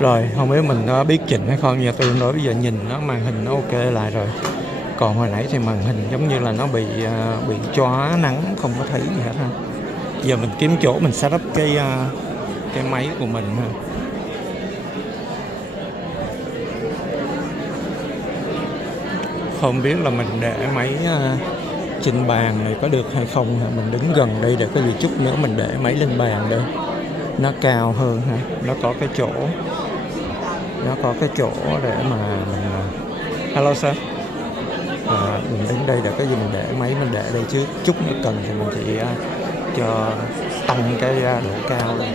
Rồi, không biết mình có biết chỉnh hay không, nhưng tương đối bây giờ nhìn nó màn hình nó ok lại rồi. Còn hồi nãy thì màn hình giống như là nó bị chóa nắng, không có thấy gì hết ha. Giờ mình kiếm chỗ mình setup cái máy của mình ha. Không biết là mình để máy trên bàn này có được hay không ha. Mình đứng gần đây để có gì chút nữa mình để máy lên bàn đây, nó cao hơn ha. Nó có cái chỗ để mà mình hello sir, mình đến đây để cái gì mình để máy mình để đây chứ chút nữa cần thì mình chỉ cho tăng cái độ cao lên.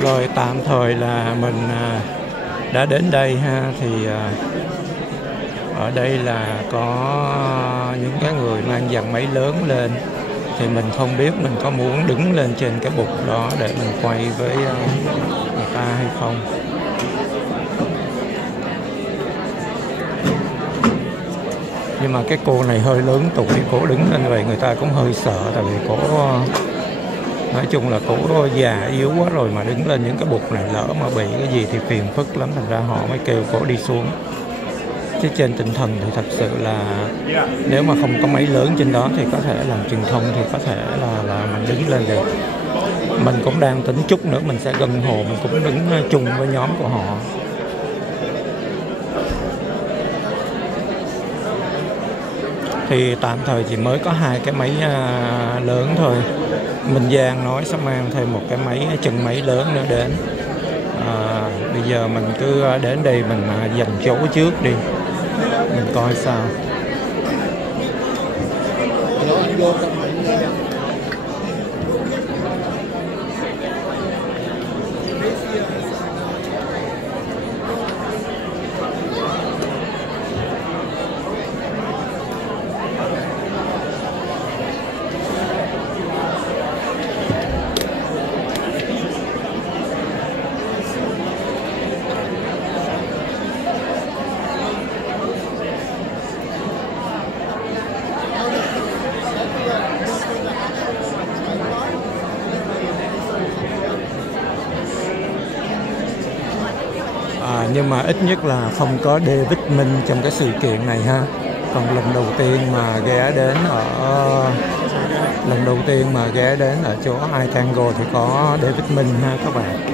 Rồi tạm thời là mình đã đến đây ha, thì ở đây là có những cái người mang dàn máy lớn lên, thì mình không biết mình có muốn đứng lên trên cái bục đó để mình quay với người ta hay không. Nhưng mà cái cô này hơi lớn tuổi, cô đứng lên vậy người ta cũng hơi sợ, tại vì cô nói chung là cổ già yếu quá rồi, mà đứng lên những cái bục này lỡ mà bị cái gì thì phiền phức lắm, thành ra họ mới kêu cổ đi xuống. Chứ trên tinh thần thì thật sự là nếu mà không có máy lớn trên đó thì có thể làm truyền thông thì có thể là mình đứng lên được. Mình cũng đang tính chút nữa mình sẽ gần hồ, mình cũng đứng chung với nhóm của họ. Thì tạm thời chỉ mới có 2 cái máy lớn thôi. Minh Giang nói sẽ mang thêm một cái máy chân máy lớn nữa đến. Bây giờ mình cứ đến đây mình dành chỗ trước đi, mình coi sao. Nhưng mà ít nhất là không có David Minh trong cái sự kiện này ha. Còn lần đầu tiên mà ghé đến ở chỗ iTango thì có David Minh ha các bạn.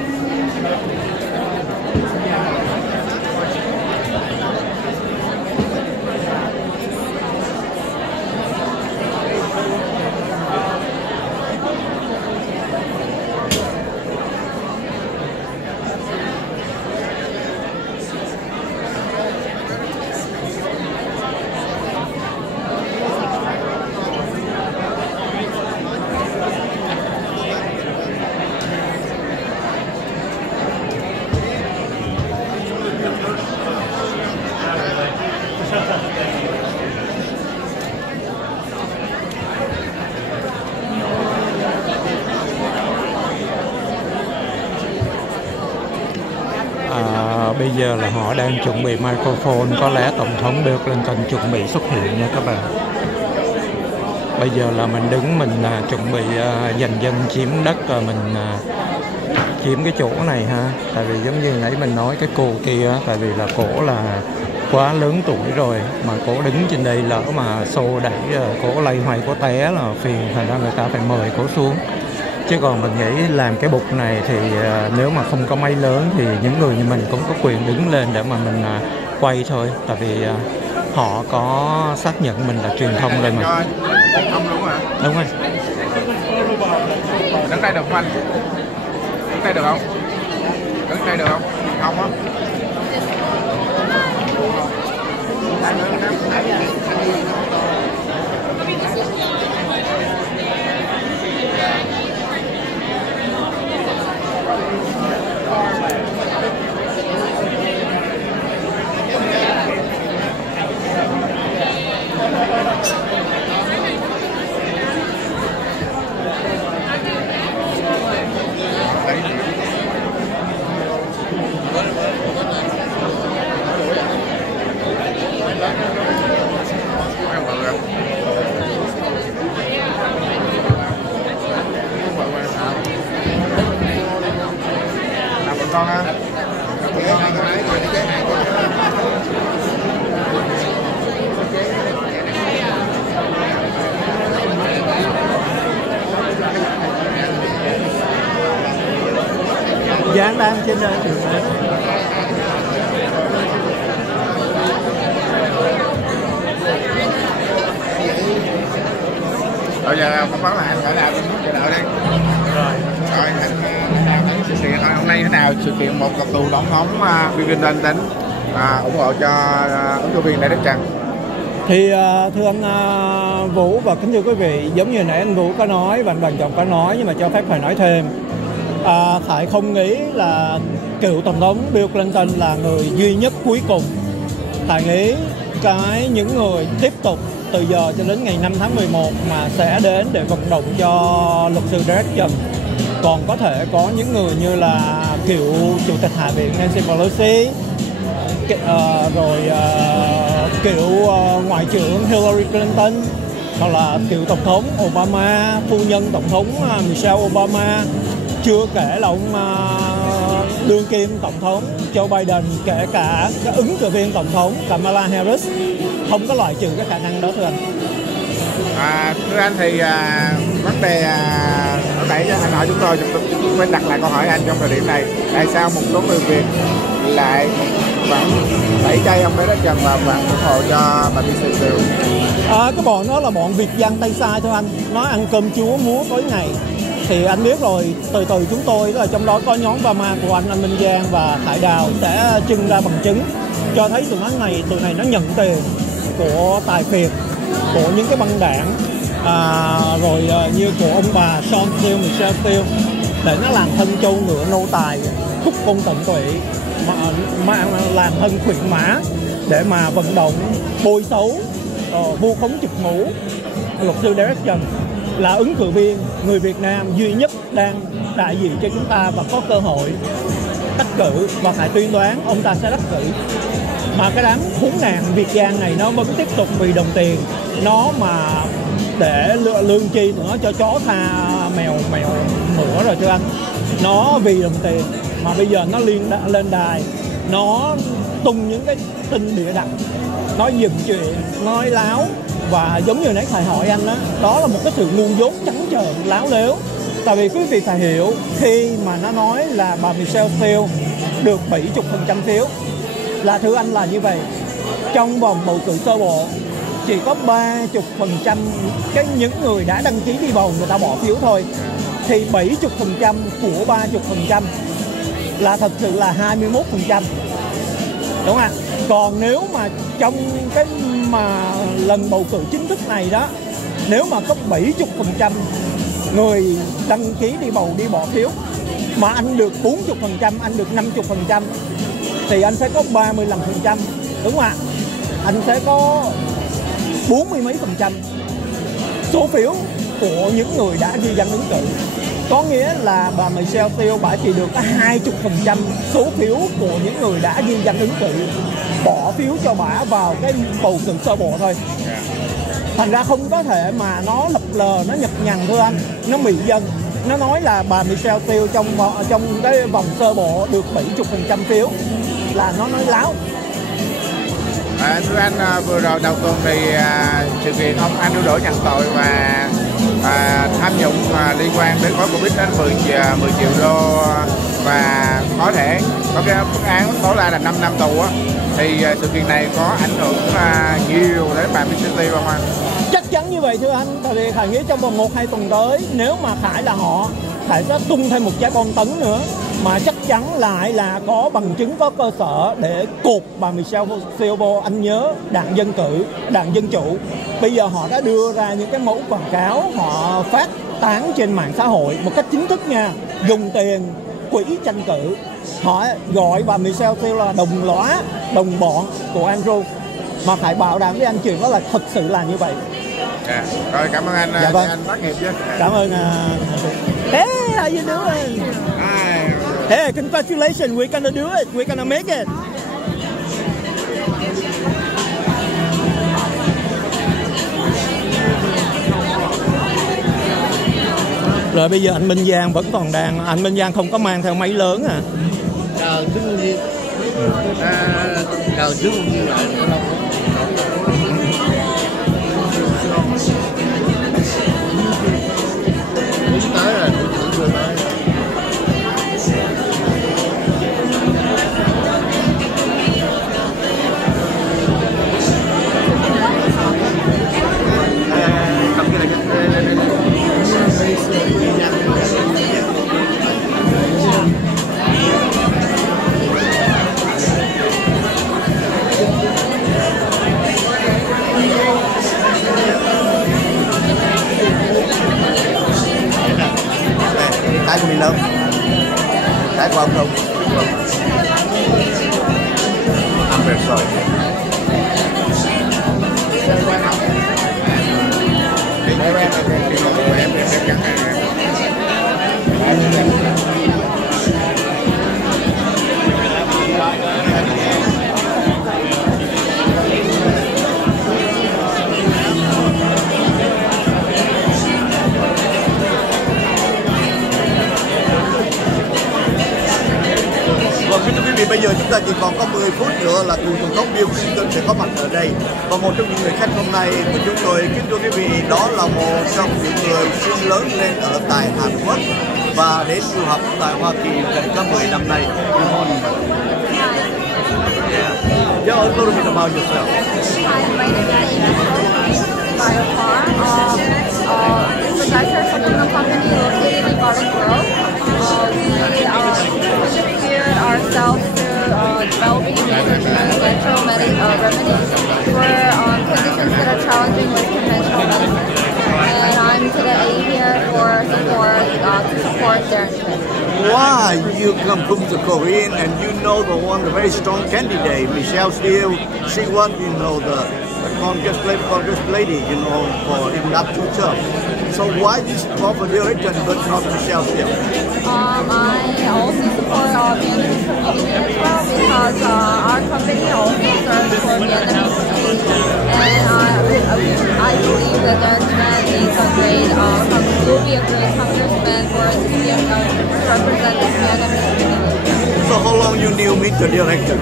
Bây giờ là họ đang chuẩn bị microphone, có lẽ Tổng thống Bill Clinton chuẩn bị xuất hiện nha các bạn. Bây giờ là mình đứng, mình chuẩn bị giành dân chiếm đất, mình chiếm cái chỗ này ha. Tại vì giống như nãy mình nói cái cô kia, tại vì là cổ là quá lớn tuổi rồi, mà cổ đứng trên đây lỡ mà xô đẩy cổ lay hoay cổ té là phiền, thành ra người ta phải mời cổ xuống. Chứ còn mình nghĩ làm cái bục này thì nếu mà không có máy lớn thì những người như mình cũng có quyền đứng lên để mà mình quay thôi. Tại vì họ có xác nhận mình là truyền thông rồi mà. Truyền thông luôn hả? Đúng rồi. Đứng đây được không anh? Đứng đây được không? Đứng đây được không? Không á. Con ha. Dán đang trên đây. Bây giờ phỏng vấn là anh phải làm chờ đợi đi. Rồi anh sự kiện hôm nay thế nào? Sự kiện một cặp tù tổng thống Bill Clinton đến ủng hộ cho ứng cử viên Đại Đức Trần. Thì thưa anh Vũ và kính thưa quý vị, giống như nãy anh Vũ có nói và anh Đoàn Trọng có nói, nhưng mà cho phép phải nói thêm. Khải không nghĩ là cựu tổng thống Bill Clinton là người duy nhất cuối cùng. Khải nghĩ những người tiếp tục từ giờ cho đến ngày 5 tháng 11 mà sẽ đến để vận động cho luật sư Derek Trần. Còn có thể có những người như là cựu chủ tịch Hạ viện Nancy Pelosi, cựu ngoại trưởng Hillary Clinton, hoặc là cựu tổng thống Obama, phu nhân tổng thống Michelle Obama, chưa kể là ông đương kim tổng thống Joe Biden, kể cả cái ứng cử viên tổng thống Kamala Harris, không có loại trừ cái khả năng đó thưa anh. Thưa anh thì vấn đề ở nãy anh hỏi chúng tôi mới đặt lại câu hỏi anh trong thời điểm này, tại sao một số người Việt lại vẫn đẩy chay ông Derek Trần và vẫn ủng hộ cho bà BCCU? Cái bọn đó là bọn Việt giang tay sai thôi anh, nó ăn cơm chúa múa tối ngày. thì anh biết rồi, từ từ chúng tôi là trong đó có nhóm drama của anh Minh Giang và Khải Đào sẽ trưng ra bằng chứng cho thấy tụi này nó nhận tiền của tài phiệt, của những cái băng đảng, rồi như của ông bà Sean Steele, Michelle Steele, để nó làm thân châu ngựa nô tài, khúc công tận tụy, mà làm thân khuyển mã để mà vận động bôi xấu, vu khống trực ngũ luật sư Derek Trần là ứng cử viên người Việt Nam duy nhất đang đại diện cho chúng ta và có cơ hội đắc cử, và Khải tuyên đoán ông ta sẽ đắc cử. Mà cái đám khốn nạn Việt Giang này nó vẫn tiếp tục vì đồng tiền, nó mà để lương chi tụi nó cho chó tha mèo mửa rồi thưa anh. Nó vì đồng tiền mà bây giờ nó lên đài, nó tung những cái tin bịa đặt, nói dựng chuyện, nói láo, và giống như nãy thầy hỏi anh đó là một cái sự ngu dốt trắng trợn láo lếu. Tại vì quý vị phải hiểu, khi mà nó nói là bà Michelle Steele được 70% phiếu là thưa anh là như vậy, trong vòng bầu cử sơ bộ chỉ có 30% những người đã đăng ký đi bầu người ta bỏ phiếu thôi, thì 70% của 30% là thật sự là 21%, đúng không ạ? Còn nếu mà trong cái mà lần bầu cử chính thức này đó, nếu mà có 70% người đăng ký đi bầu đi bỏ phiếu mà anh được 40%, anh được 50% thì anh sẽ có 35%, đúng không ạ? Anh sẽ có 40 mấy % số phiếu của những người đã ghi danh ứng cử. Có nghĩa là bà Michelle Steele bà chỉ được 20% số phiếu của những người đã ghi danh ứng cử bỏ phiếu cho bà vào cái bầu cử sơ bộ thôi. Thành ra không có thể mà nó lập lờ, nó nhập nhằng thưa anh, nó mị dân. Nó nói là bà Michelle Steele trong cái vòng sơ bộ được 70% phiếu là nó nói láo. Thưa anh, vừa rồi đầu tuần thì sự kiện ông Andrew Đỗ nhận tội và tham nhũng liên quan đến gói Covid đến 10 triệu đô và có thể có cái mức án tối đa là 5 năm tù á, thì sự kiện này có ảnh hưởng nhiều đến bà Michelle Steele không anh? Chắc chắn như vậy thưa anh, tại vì Khải nghĩ trong vòng 1-2 tuần tới, nếu mà Khải là họ, Khải sẽ tung thêm một trái bom tấn nữa, mà chắc chắn lại là có bằng chứng, có cơ sở để cột bà Michelle Steele vô. Anh nhớ đảng Dân Chủ bây giờ họ đã đưa ra những cái mẫu quảng cáo, họ phát tán trên mạng xã hội một cách chính thức nha, dùng tiền quỹ tranh cử, họ gọi bà Michelle Steele là đồng lõa, đồng bọn của Andrew. Mà Khải bảo đảm với anh chuyện đó là thật sự là như vậy. Rồi cảm ơn anh. Dạ vâng. Anh tác nghiệp chứ. Cảm ơn. Hey, how you doing? Hey, congratulations, we're gonna do it, we're gonna make it. Rồi bây giờ anh Minh Giang vẫn còn đang, anh Minh Giang không có mang theo máy lớn à? Cái của mình lớn, cái của ông không. I'm very sorry. Kính thưa quý vị, bây giờ chúng ta chỉ còn có 10 phút nữa là cựu tổng thống Bill Clinton sẽ có mặt ở đây. Và một trong những người khách hôm nay của chúng tôi, kính thưa quý vị, đó là một trong những người sinh lớn lên ở tại Hàn Quốc và đến du học tại Hoa Kỳ gần cả 10 năm nay. Yeah, a little bit about yourself. By a car. It's a director of a company located in support Derek Smith. Why you come from the Korean and you know the one, the very strong candidate, Michelle Steele, she won, the Congress lady, for in that 2 terms. So why this support for Derek but not Michelle Steele? I also support our Vietnamese community as well because our company also serves for Vietnamese community, and I believe that Derek Smith is will be a great congressman for to represent the Vietnamese community. So how long you knew meet the director?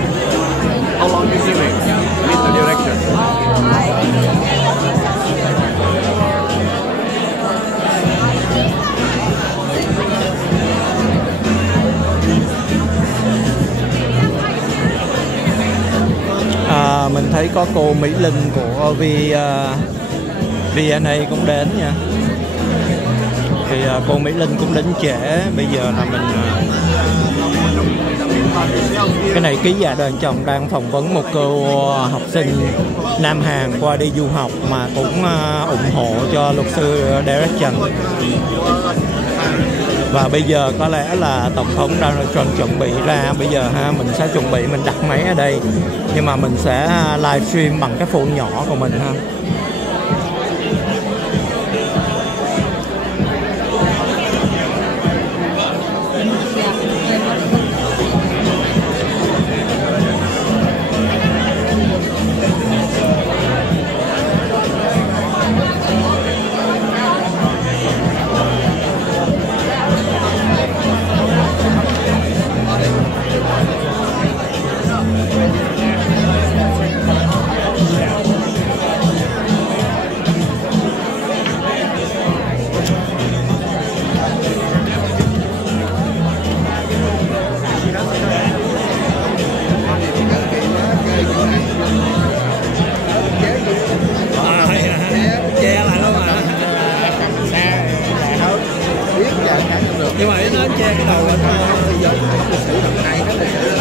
How long you knew meet the director? Mình thấy có cô Mỹ Linh của VNA cũng đến nha. Thì cô Mỹ Linh cũng đến trễ. Bây giờ là mình cái này ký giả đời chồng đang phỏng vấn một cô học sinh Nam Hàn qua đi du học mà cũng ủng hộ cho luật sư Derek Trần. Và bây giờ có lẽ là Tổng thống Donald Trump chuẩn bị ra. Bây giờ mình sẽ chuẩn bị mình đặt máy ở đây, nhưng mà mình sẽ livestream bằng cái phone nhỏ của mình ha. Nhưng mà nó che cái đầu nó giống lịch sử động này cái lịch sử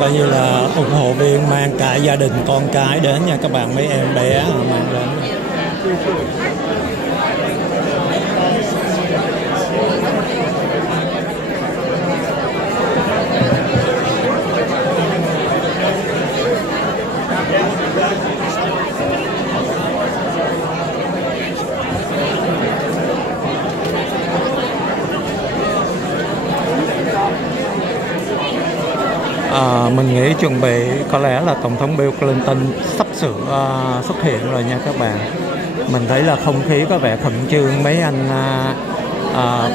coi như là ủng hộ viên mang cả gia đình con cái đến nha các bạn, mấy em bé mang đến. Mình nghĩ chuẩn bị có lẽ là Tổng thống Bill Clinton sắp sửa xuất hiện rồi nha các bạn. Mình thấy là không khí có vẻ khẩn trương, mấy anh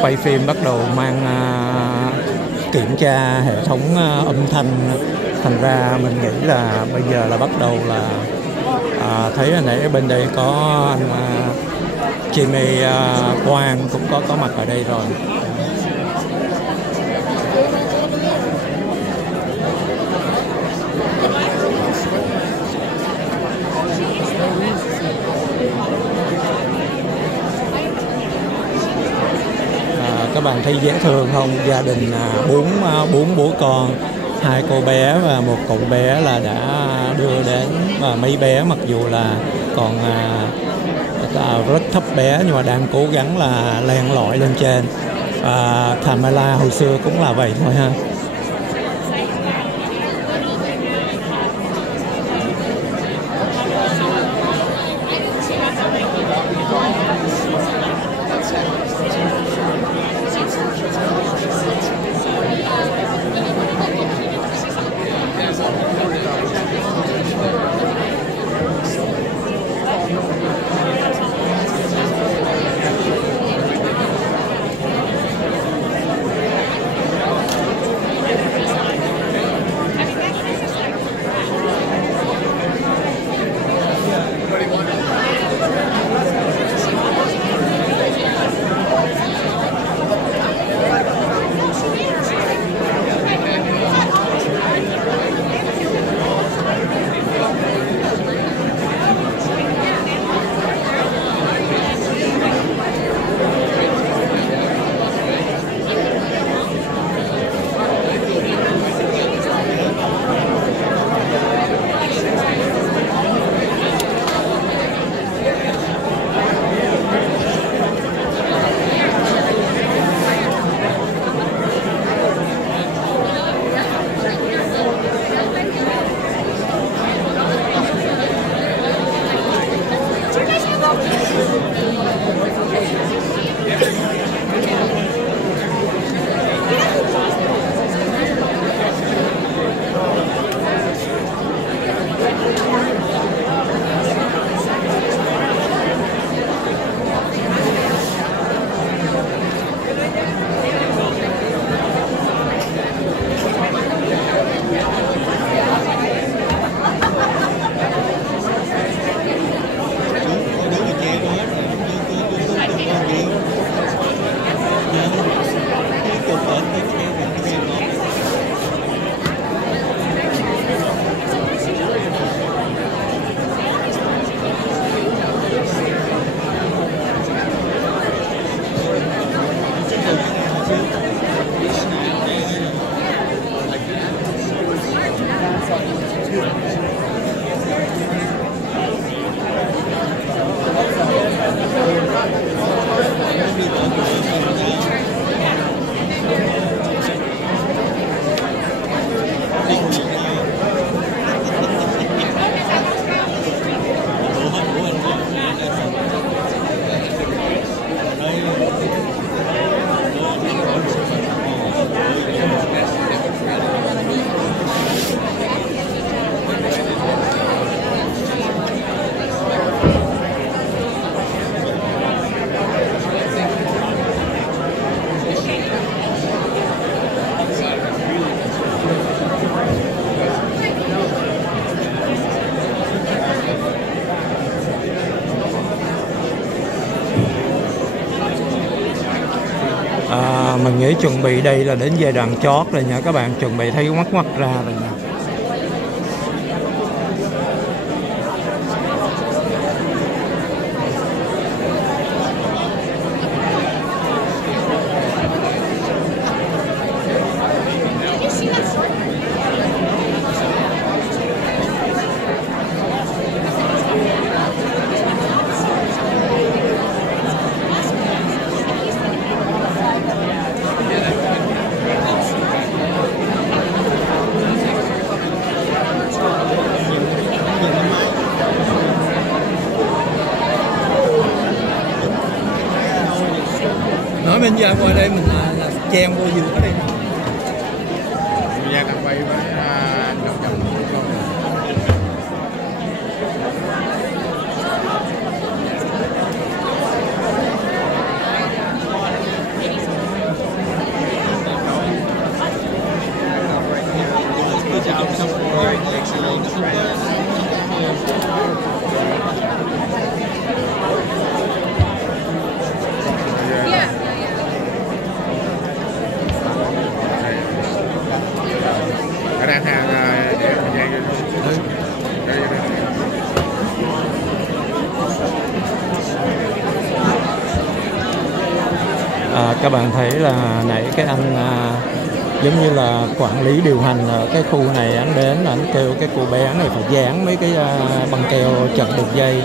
quay phim bắt đầu mang kiểm tra hệ thống âm thanh. Thành ra mình nghĩ là bây giờ là bắt đầu là thấy là nãy bên đây có anh Jimmy Quang cũng có mặt ở đây rồi. Các bạn thấy dễ thương không? Gia đình bốn bố con, 2 cô bé và 1 cậu bé là đã đưa đến, và mấy bé mặc dù là còn rất thấp bé nhưng mà đang cố gắng là len lỏi lên trên. Camera hồi xưa cũng là vậy thôi ha. Mình nghĩ chuẩn bị đây là đến giai đoạn chót rồi nha các bạn, chuẩn bị thấy mắt mắt ra rồi nha. Nói bên ra qua đây mình là chen vô giữa đây. Ra đang quay với vòng vòng luôn. Ở đang hàng để mình dạy các bạn thấy là nãy cái anh giống như là quản lý điều hành ở cái khu này, anh đến anh kêu cái cô bé này phải dán mấy cái băng keo chặn đường dây,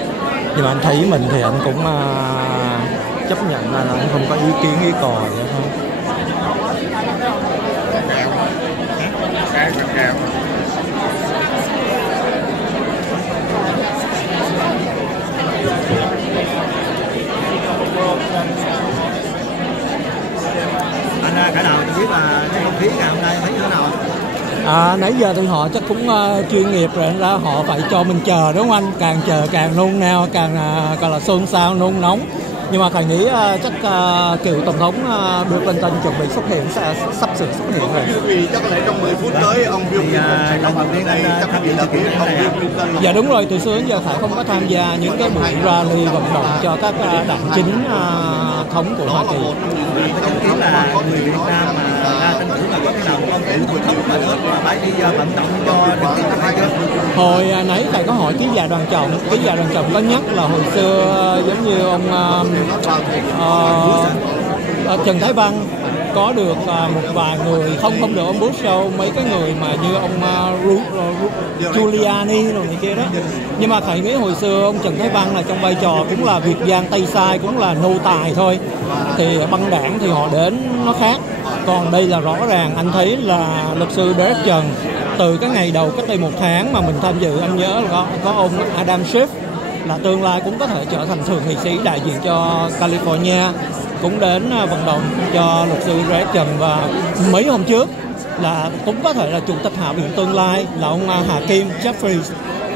nhưng mà anh thấy mình thì anh cũng chấp nhận là anh không có ý kiến ý cò vậy thôi. Anh cái nào chỉ biết là cái không khí ngày hôm nay thấy như thế nào? Nãy giờ thì họ chắc cũng chuyên nghiệp rồi, ra họ phải cho mình chờ đúng không anh? Càng chờ càng nôn nao, càng là xôn xao nôn nóng. Nhưng mà Khải nghĩ chắc cựu tổng thống Bill Clinton chuẩn bị xuất hiện, sẽ sắp sửa xuất hiện rồi. Vì chắc có lẽ trong 10 phút tới ông Bill Clinton sẽ có mặt đến đây, chắc là biết ông Bill Clinton. Dạ đúng rồi, từ xưa đến giờ Khải không có tham gia những cái buổi rally vận động cho các đảng chính thống của Hoa Kỳ. Có chứng kiến là người Việt Nam mà ra tranh cử là có cái nào ông cựu tổng thống mà đến mà phải đi vận động cho được tiến hay chưa? Hồi nãy Khải có hỏi ký giả Đoàn Trọng có nhắc là hồi xưa giống như ông Trần Thái Văn có được một vài người, không được ông Bush đâu, mấy cái người mà như ông Giuliani rồi này kia đó. Nhưng mà Khải nghĩ hồi xưa ông Trần Thái Văn là trong vai trò cũng là Việt Giang Tây Sai, cũng là nô tài thôi, thì băng đảng thì họ đến nó khác. Còn đây là rõ ràng anh thấy là luật sư Derek Trần từ cái ngày đầu cách đây 1 tháng mà mình tham dự, anh nhớ là có ông Adam Schiff là tương lai cũng có thể trở thành thượng nghị sĩ đại diện cho California, cũng đến vận động cho luật sư Derek Trần. Và mấy hôm trước là cũng có thể là chủ tịch hạ viện tương lai là ông Hakeem Jeffries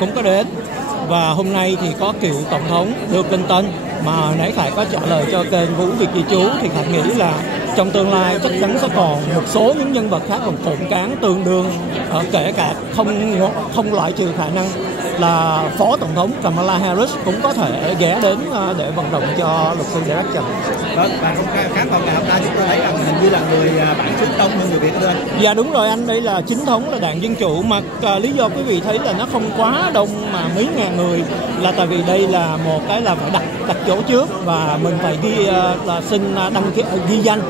cũng có đến. Và hôm nay thì có cựu tổng thống Bill Clinton, mà nãy Khải có trả lời cho kênh Vũ Việt Di Chú thì Khải nghĩ là trong tương lai chắc chắn sẽ còn một số những nhân vật khác còn cộm cán tương đương, kể cả không loại trừ khả năng là phó tổng thống Kamala Harris cũng có thể ghé đến để vận động cho luật sư Derek Trần. Vâng, và không khác vào ngày hôm nay chúng tôi thấy rằng hình như là người bản xứ đông hơn người Việt hơn. Dạ đúng rồi anh, đây là chính thống là đảng Dân Chủ, mà lý do quý vị thấy là nó không quá đông mà mấy ngàn người là tại vì đây là một cái là phải đặt chỗ trước và mình phải xin đăng ký ghi danh,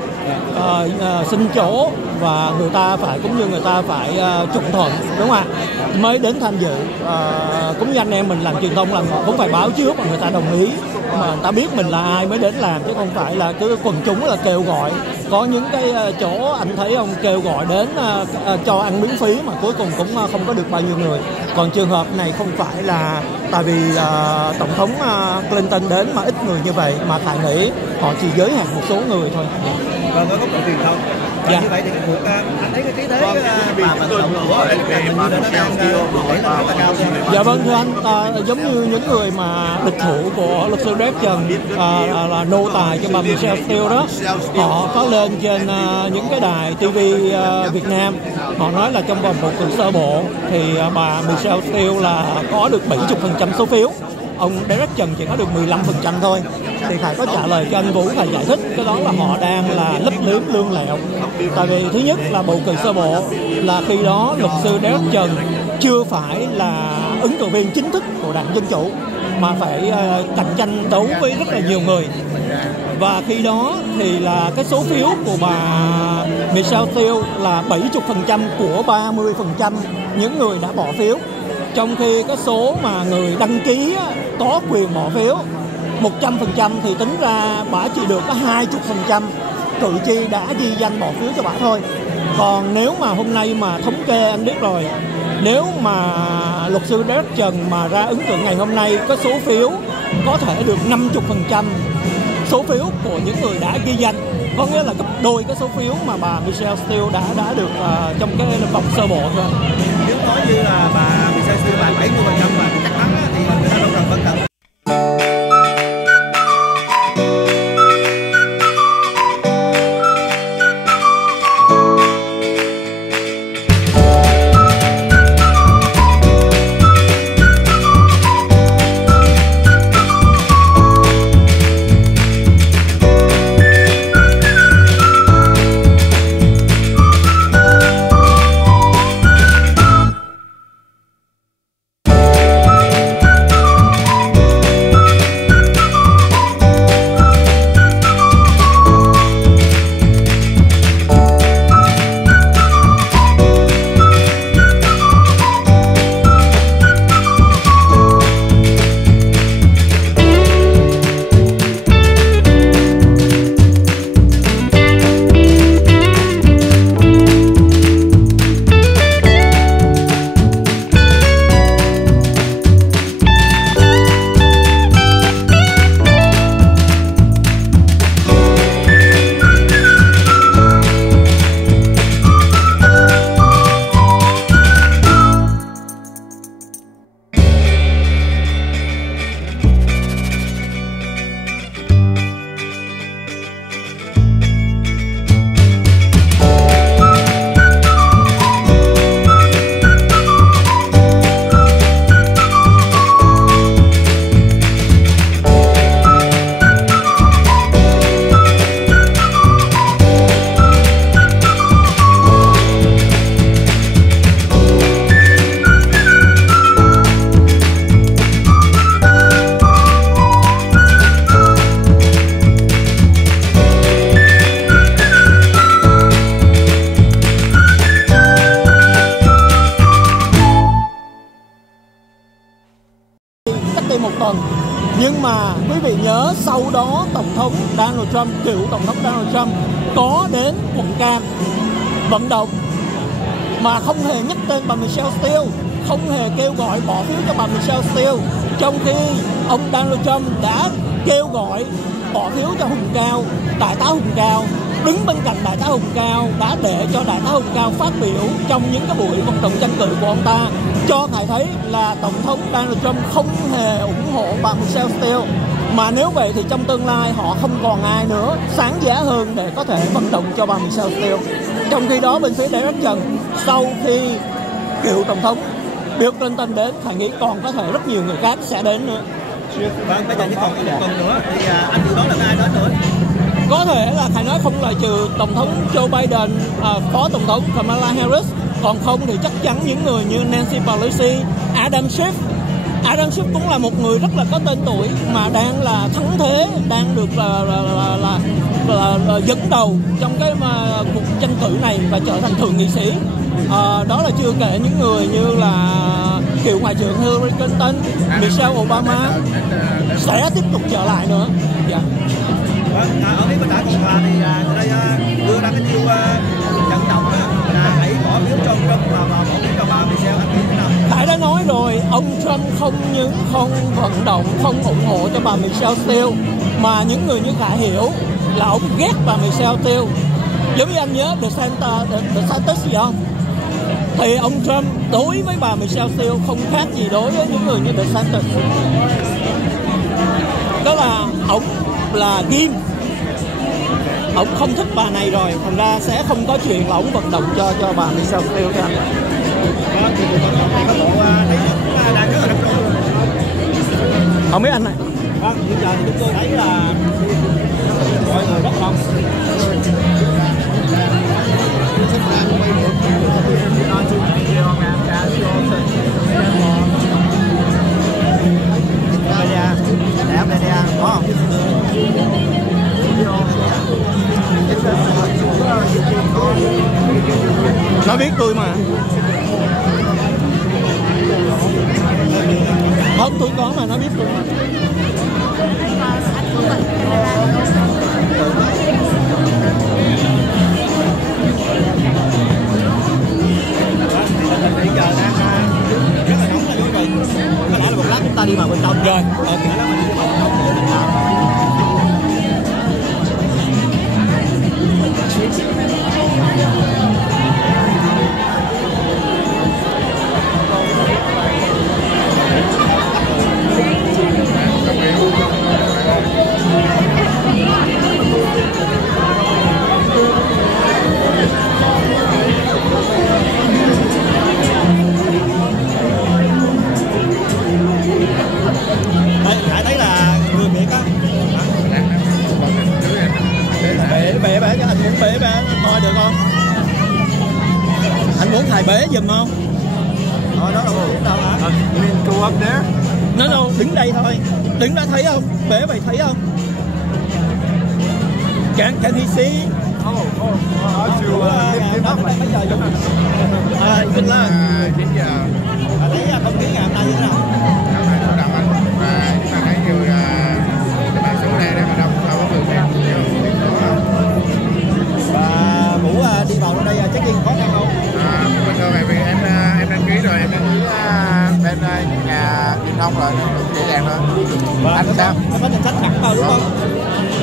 xin chỗ, và người ta phải cũng như người ta phải chuẩn thuận đúng không ạ mới đến tham dự. Cũng như anh em mình làm truyền thông là cũng phải báo trước mà người ta đồng ý, mà người ta biết mình là ai mới đến làm, chứ không phải là cứ quần chúng là kêu gọi. Có những cái chỗ anh thấy ông kêu gọi đến cho ăn miễn phí mà cuối cùng cũng không có được bao nhiêu người. Còn trường hợp này không phải là tại vì tổng thống Clinton đến mà ít người như vậy, mà Khải nghĩ họ chỉ giới hạn một số người thôi. Vâng, có góc độ truyền thông. Dạ. Như vậy thì cuộc anh thấy cái khí thế mà vận động của mình như là nó đang đẩy lên rất là cao. Dạ vâng thưa anh, giống như những người mà địch thủ của luật sư Derek Trần là nô tài cho bà Michelle Steele đó, họ có lên trên những cái đài TV Việt Nam, họ nói là trong vòng bầu cử sơ bộ thì bà Michelle Steele là có được 70% số phiếu, ông Derek Trần chỉ có được 15% thôi. Thì Khải có trả lời cho anh Vũ và giải thích cái đó là họ đang là lấp liếm lương lẹo. Tại vì thứ nhất là bầu cử sơ bộ là khi đó luật sư Derek Trần chưa phải là ứng cử viên chính thức của đảng Dân Chủ mà phải cạnh tranh đấu với rất là nhiều người. Và khi đó thì là cái số phiếu của bà Michelle Steele là 70% của 30% những người đã bỏ phiếu. Trong khi cái số mà người đăng ký có quyền bỏ phiếu 100% thì tính ra bà chỉ được có 20% cử tri đã ghi danh bỏ phiếu cho bà thôi. Còn nếu mà hôm nay mà thống kê anh biết rồi, nếu mà luật sư Derek Trần mà ra ứng cử ngày hôm nay có số phiếu có thể được 50% số phiếu của những người đã ghi danh, có nghĩa là gấp đôi cái số phiếu mà bà Michelle Steele đã được trong cái vòng sơ bộ rồi. Nếu nói như là bà Michelle Steele là 70% mà chắc chắn thì người ta đâu cần phân cận. Nhưng mà quý vị nhớ sau đó Tổng thống Donald Trump, cựu Tổng thống Donald Trump có đến quận Cam vận động mà không hề nhắc tên bà Michelle Steele, không hề kêu gọi bỏ phiếu cho bà Michelle Steele, trong khi ông Donald Trump đã kêu gọi bỏ phiếu cho Hùng Cao, đại tá Hùng Cao, đứng bên cạnh đại tá Hùng Cao, đã để cho đại tá Hùng Cao phát biểu trong những cái buổi vận động tranh cử của ông ta, cho thầy thấy là Tổng thống Donald Trump không hề ủng hộ bà Michelle Steele. Mà nếu vậy thì trong tương lai họ không còn ai nữa sáng giá hơn để có thể vận động cho bà Michelle Steele. Trong khi đó bên phía Derek Trần, sau khi cựu Tổng thống Bill Clinton đến, thầy nghĩ còn có thể rất nhiều người khác sẽ đến nữa. Vâng, bây giờ chỉ còn một tuần nữa thì anh dự đoán là ai đến nữa? Có thể là thầy nói không loại trừ Tổng thống Joe Biden, Phó Tổng thống Kamala Harris, còn không thì chắc chắn những người như Nancy Pelosi, Adam Schiff. Adam Schiff cũng là một người rất là có tên tuổi mà đang là thắng thế, đang được dẫn đầu trong cái cuộc tranh cử này và trở thành thượng nghị sĩ. Đó là chưa kể những người như là cựu ngoại trưởng Hillary Clinton, Michelle Obama sẽ tiếp tục trở lại nữa. Dạ. Vâng, ở phía bên đảng Cộng hòa thì ở đây đưa ra cái chiêu vận động là hãy bỏ phiếu cho ông Trump và bỏ phiếu cho bà Michelle, anh nghĩ thế nào? Khải đã nói rồi, ông Trump không những không vận động, không ủng hộ cho bà Michelle Steele, mà những người như Khải hiểu là ông ghét bà Michelle Steele. Giống như anh nhớ DeSantis gì không? Thì ông Trump đối với bà Michelle Steele không khác gì đối với những người như DeSantis. Đó là ông là ghim, ông không thích bà này rồi, thành ra sẽ không có chuyện là ông vận động cho bà Michelle Steele cho anh. Vâng, thì có bộ thấy cũng đang rất là tập trung. Không biết anh này. Vâng, bây giờ thì chúng tôi thấy là mọi người rất đông. Nó biết tôi mà. Không, tôi có mà nó biết tôi mà. Bây giờ đang rất là nóng là quý vị. Có lẽ là một lát chúng ta đi vào bên trong rồi. Có lẽ là mình đi vào bên trong để mình làm. Hãy thấy là người Việt á bể cho anh muốn bể coi được không? Anh muốn thầy bể giùm không? Đó là một đâu hả? Go up there. Nó đâu, đứng đây thôi. Đứng đó thấy không? Bể mày thấy không? Can he see? How to lift him up. Mấy giờ dùng? Vinh Lan. 9 giờ. Thấy không khí ngày hôm nay như thế nào? Hôm nay sôi động anh. Và chúng ta thấy nhiều các bạn xuống đây để mà đông không có người xem. Và Vũ đi vào đây check-in khó khăn không? Bình thường vì em đăng ký rồi, em đăng ký bên nhà truyền thông rồi, dễ dàng thôi. Anh sao? Anh có danh sách sẵn vào đúng không?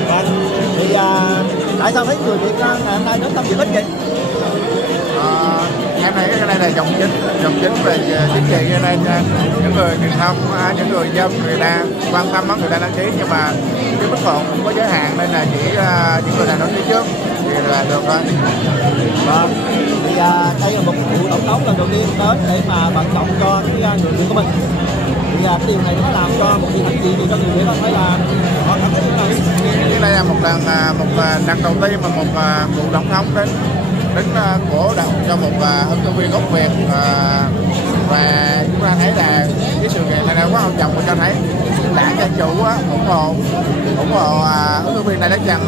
Vâng. Thì tại sao thấy người Việt ngày hôm nay đến tham dự ít vậy? Em thấy cái đây là dòng chính về chính trị, cho nên những người truyền thông, những người dân người ta quan tâm lắm, người ta đăng ký, nhưng mà cái mức độ cũng có giới hạn nên là chỉ những người nào đăng ký trước thì là được thôi. Vâng. Thì đây là một vụ tổng thống lần đầu tiên đến để mà vận động cho cái người Việt của mình. Thì cái điều này nó làm cho một điều hãnh diện cho người Việt đó thấy là họ cảm thấy là Đây là một lần đầu tiên mà một vụ tổng thống đến cổ động cho một ứng cử viên gốc Việt, và chúng ta thấy là cái sự kiện này quá quan trọng và cho thấy đảng Dân Chủ ủng hộ ứng cử viên này đến gần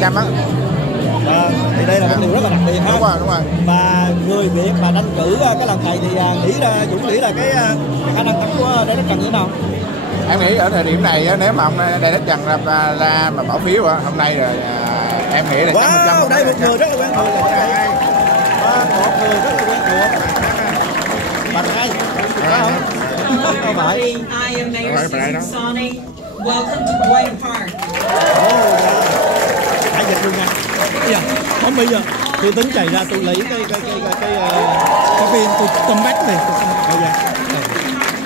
100% á. thì đây là một điều rất là đặc biệt ha. Đúng rồi. Và người Việt mà tranh cử cái lần này thì nghĩ là cái khả năng thắng của Derek Trần như thế nào? Em nghĩ ở thời điểm này nếu mà ông Lê Đức Trần ra mà bỏ phiếu hôm nay rồi em nghĩ là 100%. Đây một người rất là quen thuộc là một người rất là quen thuộc. Bạn hai, không phải. I am Mayor Susan Sani. Welcome to Boyd Park. Hãy dịch luôn nha. Bây giờ, không bây giờ tôi tính chạy ra tôi lấy cái pin tôi comeback này.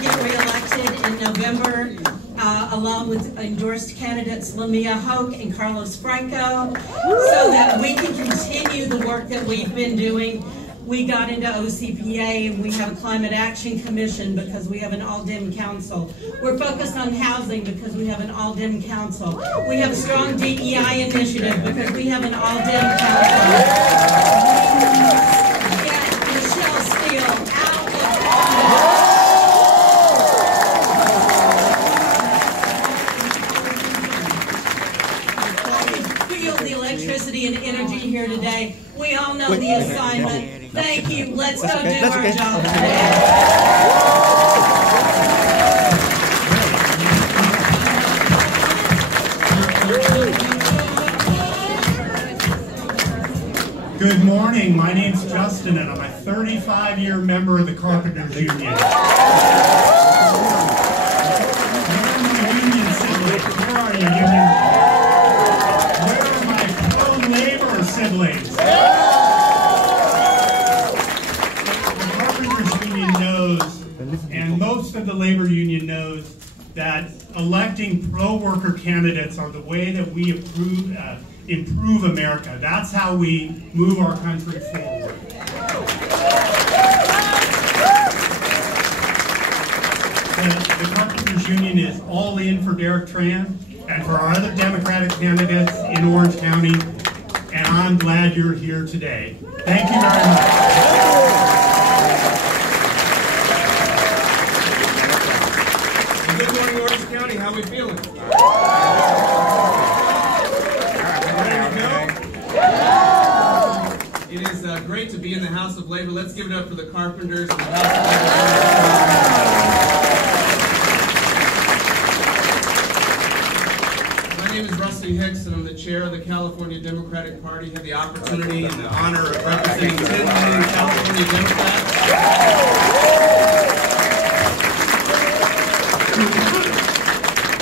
Get reelected in November, along with endorsed candidates Lamia Hoke and Carlos Franco, so that we can continue the work that we've been doing. We got into OCPA and we have a Climate Action Commission because we have an all-Dem council. We're focused on housing because we have an all-Dem council. We have a strong DEI initiative because we have an all-Dem council. Get Michelle Steele out of feel the electricity and energy here today. We all know the assignment. Thank you. Let's go do our job today. Good morning. My name's Justin, and I'm a 35-year member of the Carpenters Union. Where are you, Union? Where are my pro-labor siblings? And most of the labor union knows that electing pro-worker candidates are the way that we improve America. That's how we move our country forward. The Carpenters Union is all in for Derek Tran and for our other Democratic candidates in Orange County, and I'm glad you're here today. Thank you very much. Good morning, Orange County. How are we feeling? Ready to go? It is great to be in the House of Labor. Let's give it up for the Carpenters and the House of Labor. My name is Rusty Hicks, and I'm the chair of the California Democratic Party. I had the opportunity and the honor of representing 10 million California Democrats.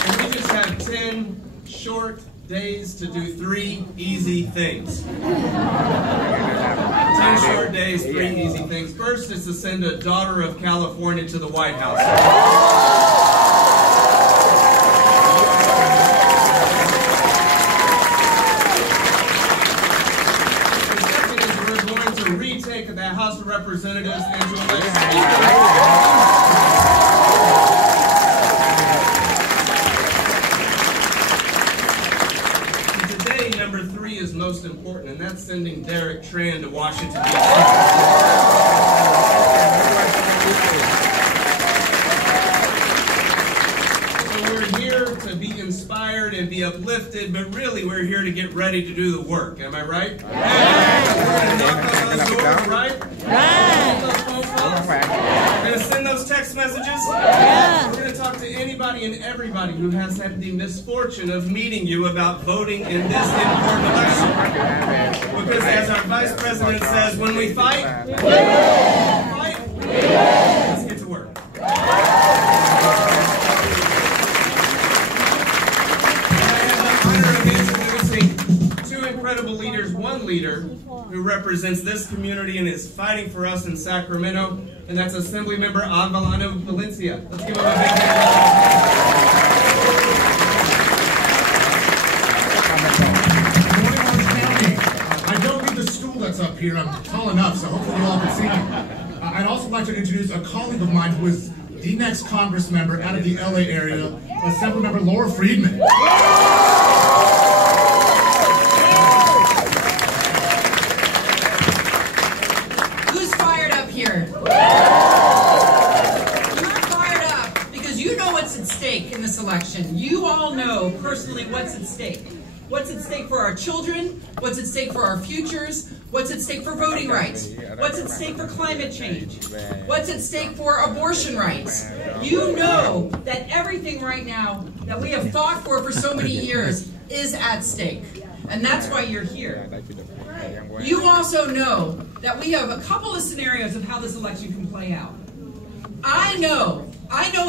And we just have 10 short days to do 3 easy things. 10 short days, 3 easy things. First is to send a daughter of California to the White House. The second is we're going to retake the House of Representatives and to elect speakers. Number 3 is most important, and that's sending Derek Tran to Washington, D.C. So we're here to be inspired and be uplifted, but really we're here to get ready to do the work. Am I right? We're going to knock on those doors, right? Those phone calls. We're going to send those text messages. We're going to talk to anybody and everybody who has had the misfortune of meeting you about voting in this important election. Because as our Vice President says, when we fight, let's get to work. Incredible leaders, one leader who represents this community and is fighting for us in Sacramento, and that's Assemblymember Avelano Valencia. Let's give him a big hand. I don't need the stool that's up here. I'm tall enough, so hopefully you all can see me. I'd also like to introduce a colleague of mine who is the next Congress member out of the LA area, Assemblymember Laura Friedman. In this election. You all know personally what's at stake. What's at stake for our children? What's at stake for our futures? What's at stake for voting rights? What's at stake for climate change? What's at stake for abortion rights? You know that everything right now that we have fought for so many years is at stake. And that's why you're here. You also know that we have a couple of scenarios of how this election can play out. I know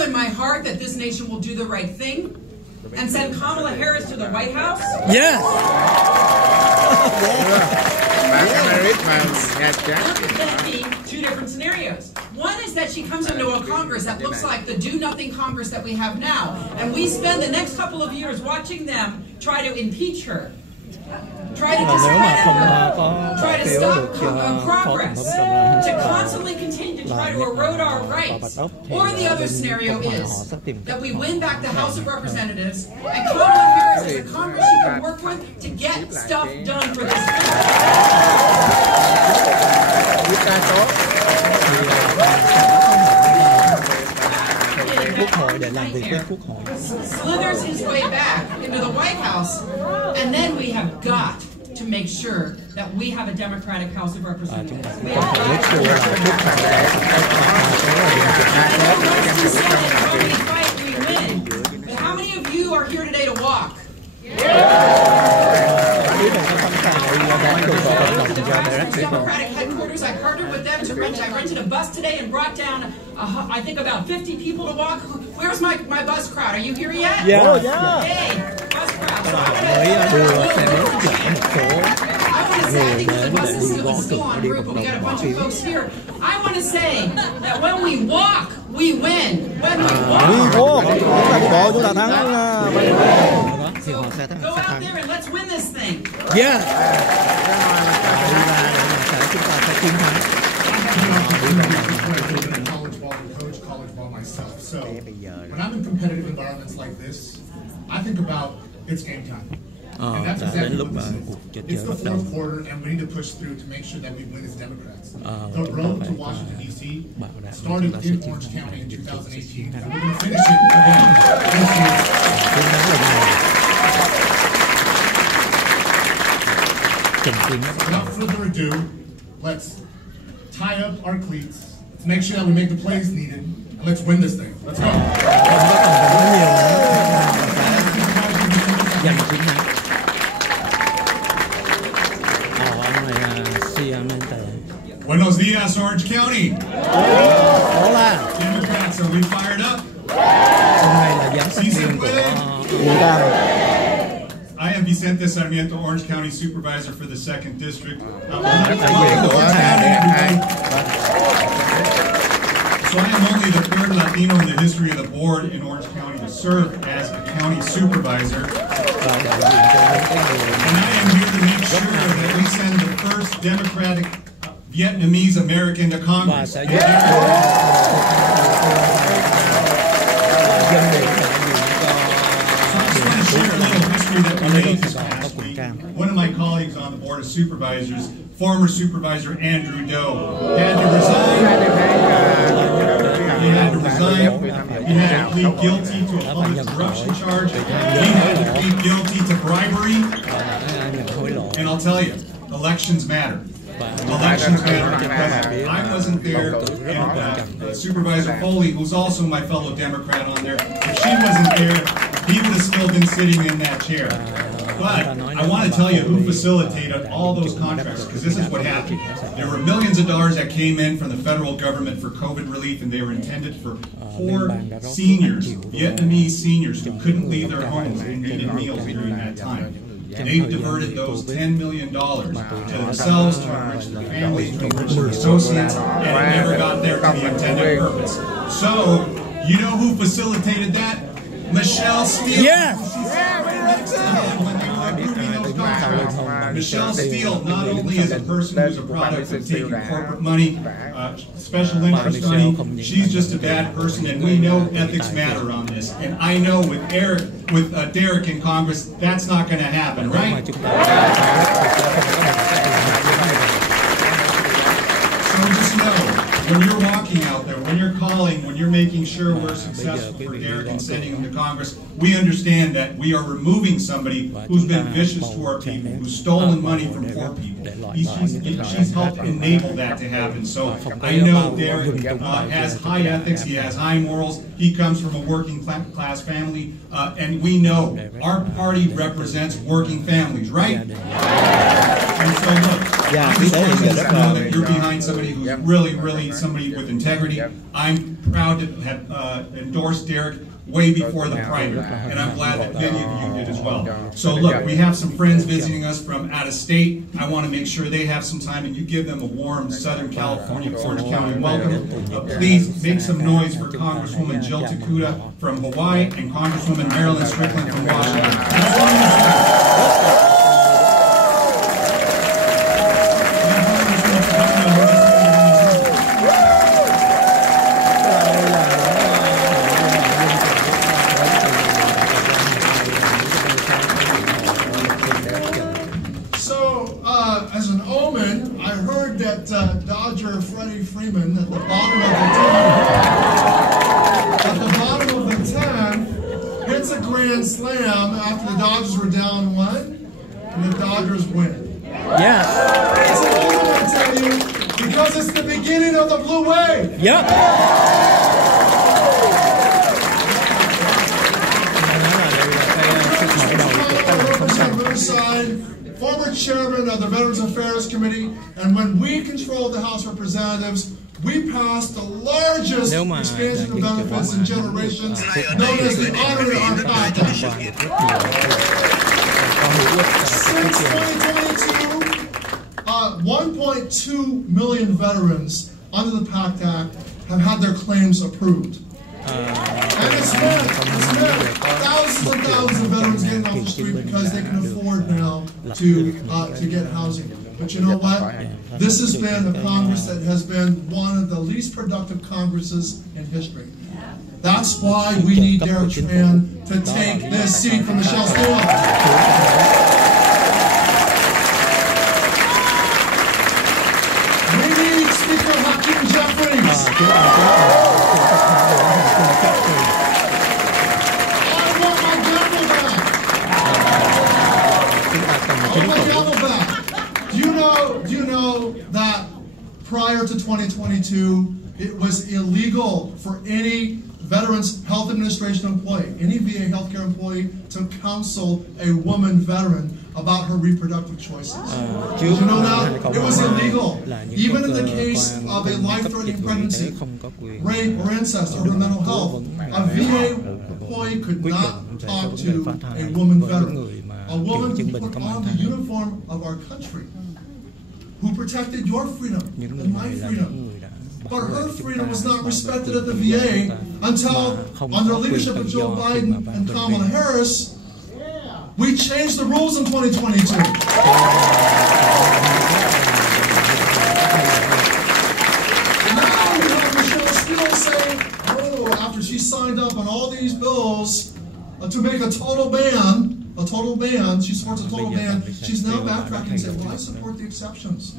in my heart that this nation will do the right thing and send Kamala Harris to the White House. Yes. That be two different scenarios. One is that she comes into a Congress that looks like the do-nothing Congress that we have now, and we spend the next couple of years watching them try to impeach her. Try to discredit her, try to stop progress, to constantly continue to try to erode our rights. Or the other scenario is that we win back the House of Representatives and Kamala Harris is a Congress you can work with to get stuff done for this slithers his way back into the White House, and then we have got to make sure that we have a Democratic House of Representatives. We have got to fight, we win. But how many of you are here today to walk? Democratic headquarters. I partnered with them to rent. I rented a bus today and brought down, I think, about 50 people to walk. Where's my bus crowd? Are you here yet? Yeah. Oh, yeah. Hey, bus crowd. So I want to say, I think the bus is still en route, but we got a bunch of folks here. I want to say that when we walk, we win. When we walk, so go out there and let's win this thing. Yeah. College ball myself. So when I'm in competitive environments like this, I think about it's game time. And that's exactly what this is. It's the fourth quarter, and we need to push through to make sure that we win as Democrats. The road to Washington, D.C. started in Orange County in 2018, and we're going to finish it again this year. Without further ado, let's tie up our cleats, let's make sure that we make the plays needed, and let's win this thing. Let's go. Buenos dias, Orange County. Hola. Democrats, are we fired up? I am Vicente Sarmiento, Orange County Supervisor for the 2nd District. So I am only the 3rd Latino in the history of the board in Orange County to serve as a county supervisor. And I am here to make sure that we send the first Democratic Vietnamese American to Congress. So I just want to share a little history that we made this past week. One of my colleagues on the Board of Supervisors, former Supervisor Andrew Doe, had to resign. He had to resign. He had to plead guilty to a public corruption charge. He had to plead guilty to bribery. And I'll tell you, elections matter. Elections matter because I wasn't there, and Supervisor Foley, who's also my fellow Democrat on there, if she wasn't there, he would have still been sitting in that chair. But I want to tell you who facilitated all those contracts, because this is what happened. There were millions of dollars that came in from the federal government for COVID relief, and they were intended for poor seniors, Vietnamese seniors who couldn't leave their homes and needed meals during that time. They diverted those $10 million to themselves, to enrich their families, to enrich their associates, and it never got there to the intended purpose. So, you know who facilitated that? Michelle Steele. Yes! Michelle Steele not only is a person who's a product of taking corporate money, special interest money, she's just a bad person, and we know ethics matter on this. And I know with Derek in Congress, that's not going to happen, right? So just know when you're walking out there, when you're calling, when you're making sure we're successful for Derek and sending him to Congress, we understand that we are removing somebody who's been vicious to our people, who's stolen money from poor people. She's helped enable that to happen. So I know Derek has high ethics, he has high morals, he comes from a working class family, and we know our party represents working families, right? And so look, I'm just fortunate to know that you're behind somebody who's really somebody with integrity. I'm proud to have endorsed Derek way before the primary, and I'm glad that many of you did as well. So look, we have some friends visiting us from out of state. I want to make sure they have some time, and you give them a warm Southern California, Orange County welcome. Please make some noise for Congresswoman Jill Takuda from Hawaii and Congresswoman Marilyn Strickland from Washington. Dodger Freddie Freeman at the bottom of the 10 hits a grand slam after the Dodgers were down 1, and the Dodgers win. Yes. So I'm going to tell you, because it's the beginning of the blue wave. Yep. Former chairman of the Veterans Affairs Committee, and when we controlled the House of Representatives, we passed the largest expansion of benefits in generations, known as the Honor and Art Act. Since 2022, 1.2 million veterans under the PACT Act have had their claims approved. And it's meant thousands and thousands of veterans getting off the street because they can afford now to get housing. But you know what? This has been a Congress that has been one of the least productive Congresses in history. That's why we need Derek Tran to take this seat from Michelle Stewart. We need Speaker Hakeem Jeffries. Do you know that prior to 2022, it was illegal for any Veterans Health Administration employee, any VA healthcare employee, to counsel a woman veteran about her reproductive choices. Did you know that? It was illegal. Even in the case of a life-threatening pregnancy, rape, or incest, or her mental health, a VA employee could not talk to a woman veteran. A woman who put on the uniform of our country, who protected your freedom and my freedom. But her freedom was not respected at the VA until, under the leadership of Joe Biden and Kamala Harris, we changed the rules in 2022. Now we have Michelle Steele saying, oh, after she signed up on all these bills to make a total ban, she supports a total ban, she's now backtracking and saying, well, I support the exceptions.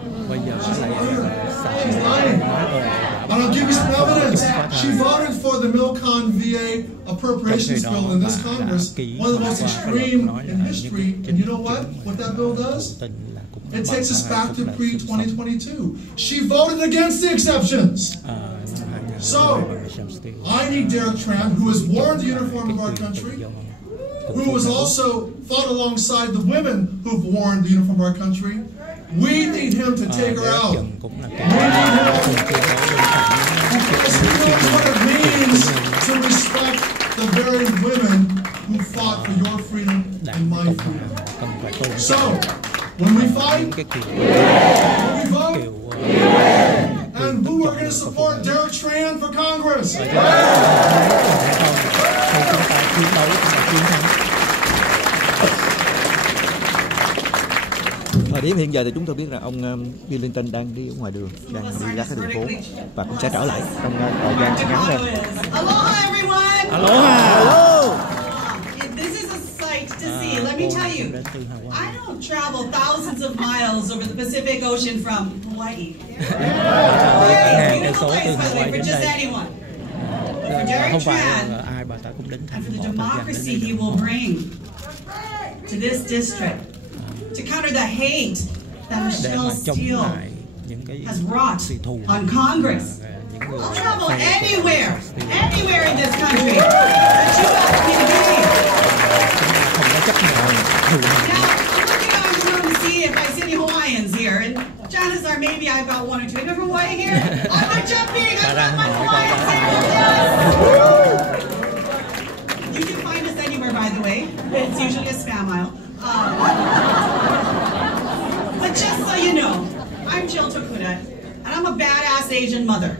She's lying. And I'll give you some evidence. She voted for the Milcon VA appropriations bill in this Congress, one of the most extreme in history. And you know what that bill does? It takes us back to pre-2022. She voted against the exceptions. So, I need Derek Tran, who has worn the uniform of our country, who has also fought alongside the women who've worn the uniform of our country. We need him to take her out. We need him because he knows what it means to respect the very women who fought for your freedom and my freedom. So, when we fight, when we vote, and who are going to support Derek Tran for Congress? Thời điểm hiện giờ thì chúng tôi biết là ông Bill Clinton đang đi ở ngoài đường, đang đi ra cái đường phố và cũng sẽ trở lại trong thời gian ngắn đây. Aloha everyone. Aloha. Hello. This is a sight to see. Let me tell you, I don't travel thousands of miles over the Pacific Ocean from Hawaii. Hawaii, beautiful place, by the way, for just anyone. But for Derek Tran, and for the democracy he will bring to this district, to counter the hate that Michelle Steele has wrought on Congress. I'll travel anywhere in this country that you ask me to be. Now, I'm looking out the room to see if I see any Hawaiians here, and chances are maybe I've got one or two. Any Hawaii here? I'm not jumping. I've got my Hawaiians here. Yes. You can find us anywhere, by the way. It's usually a spam aisle. But just so you know, I'm Jill Tokuda, and I'm a badass Asian mother.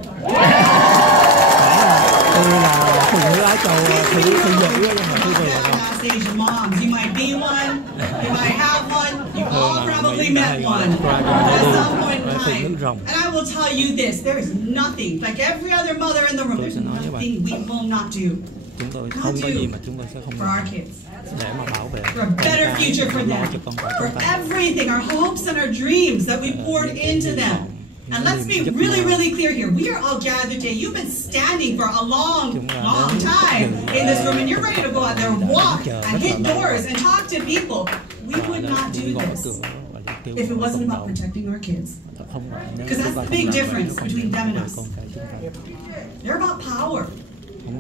Badass Asian moms. You might be one, you might have one, you've all probably met one at some point in time. And I will tell you this, there is nothing, like every other mother in the room, there's nothing we will not do. For our kids. For a better future for them. For everything, our hopes and our dreams that we poured into them. And let's be really, really clear here. We are all gathered today. You've been standing for a long, long time in this room, and you're ready to go out there and walk and hit doors and talk to people. We would not do this if it wasn't about protecting our kids. Because that's the big difference between them and us. They're about power.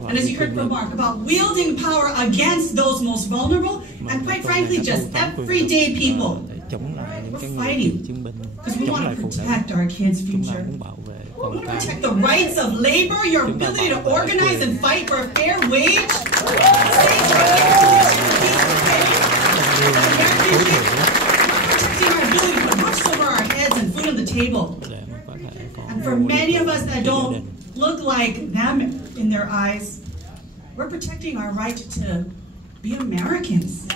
And as you heard from Mark, about wielding power against those most vulnerable and, quite frankly, just everyday people. We're fighting because we want to protect our kids' future. We want to protect the rights of labor, your ability to organize and fight for a fair wage, protecting our ability to put roofs over our heads and food on the table. And for many of us that don't look like them in their eyes, we're protecting our right to be Americans.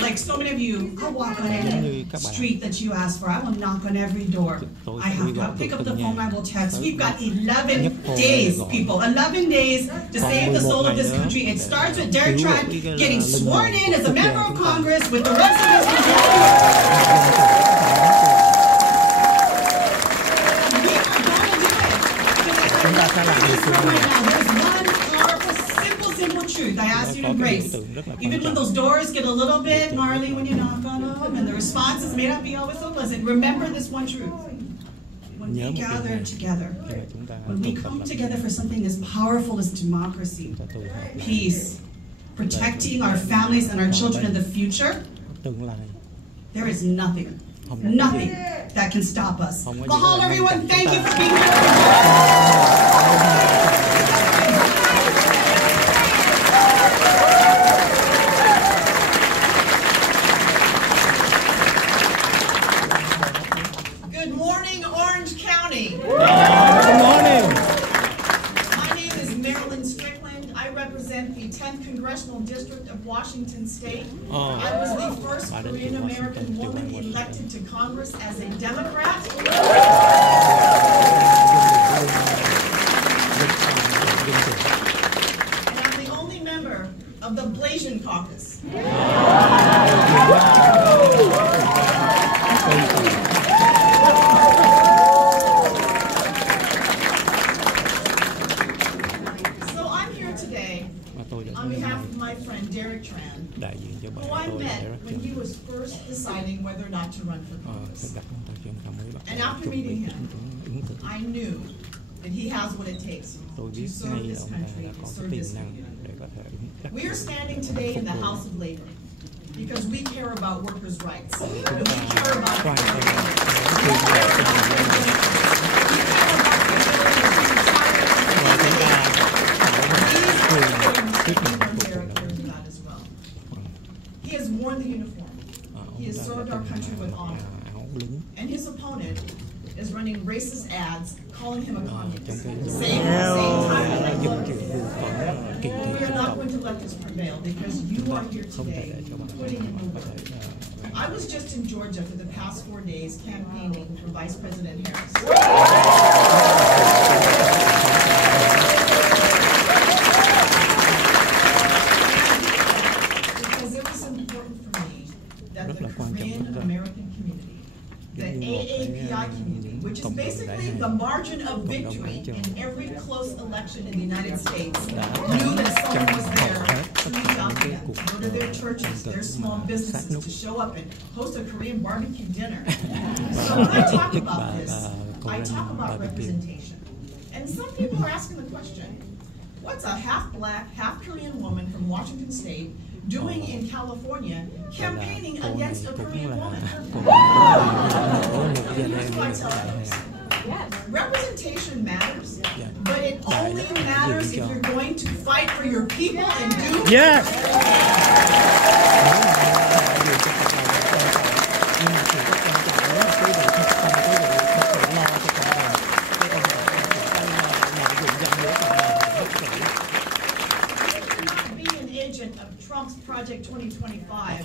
Like so many of you, I'll walk on any street that you ask for. I will knock on every door. I have to pick up the phone, I will text. We've got 11 days, people. 11 days to save the soul of this country. It starts with Derek Tran getting sworn in as a member of Congress with the rest of us. We are going to do it. There's one powerful, simple truth I ask you to embrace. Even when those doors get a little bit gnarly when you knock on them and the responses may not be always so pleasant, remember this one truth. When we gather together, when we come together for something as powerful as democracy, peace, protecting our families and our children in the future, there is nothing that can stop us. Mahalo, everyone. Thank you for being here. District of Washington State. I was the first Korean American woman elected to Congress as a Democrat. And I'm the only member of the Blasian Caucus. On behalf of my friend Derek Tran, who I met when he was first deciding whether or not to run for Congress. And after meeting him, I knew that he has what it takes to serve this country and serve this community. We are standing today in the House of Labor because we care about workers' rights. And we care about He has worn the uniform. He has served our country with honor. And his opponent is running racist ads calling him a communist. Same time. We are not going to let this prevail because you are here today putting in the work. I was just in Georgia for the past 4 days campaigning for Vice President Harris. victory in every close election in the United States knew that someone was there to reach out to them, go to their churches, their small businesses, to show up and host a Korean barbecue dinner. So when I talk about this, I talk about representation. And some people are asking the question, what's a half-black, half-Korean woman from Washington State doing in California campaigning against a Korean woman? Here's what I tell others. Representation matters, but it only matters if you're going to fight for your people and do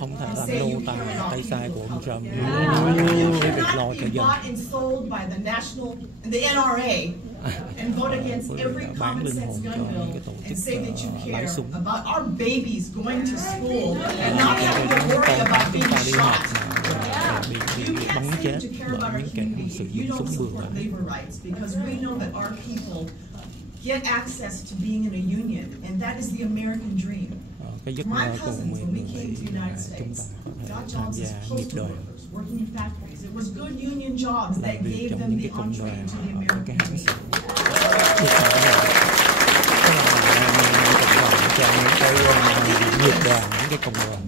không thể làm nô tài tay sai của ông Trump. Cái việc lo cho dân. And vote against every common sense gun bill and say that you care about our babies going to school and not having to worry about being shot. You can't seem to care about our community if you don't support labor rights, because we know that our people get access to being in a union, and that is the American dream. My cousins, when we came to the United States, got jobs as postal workers, working in factories. It was good union jobs that gave them the entree into the American dream.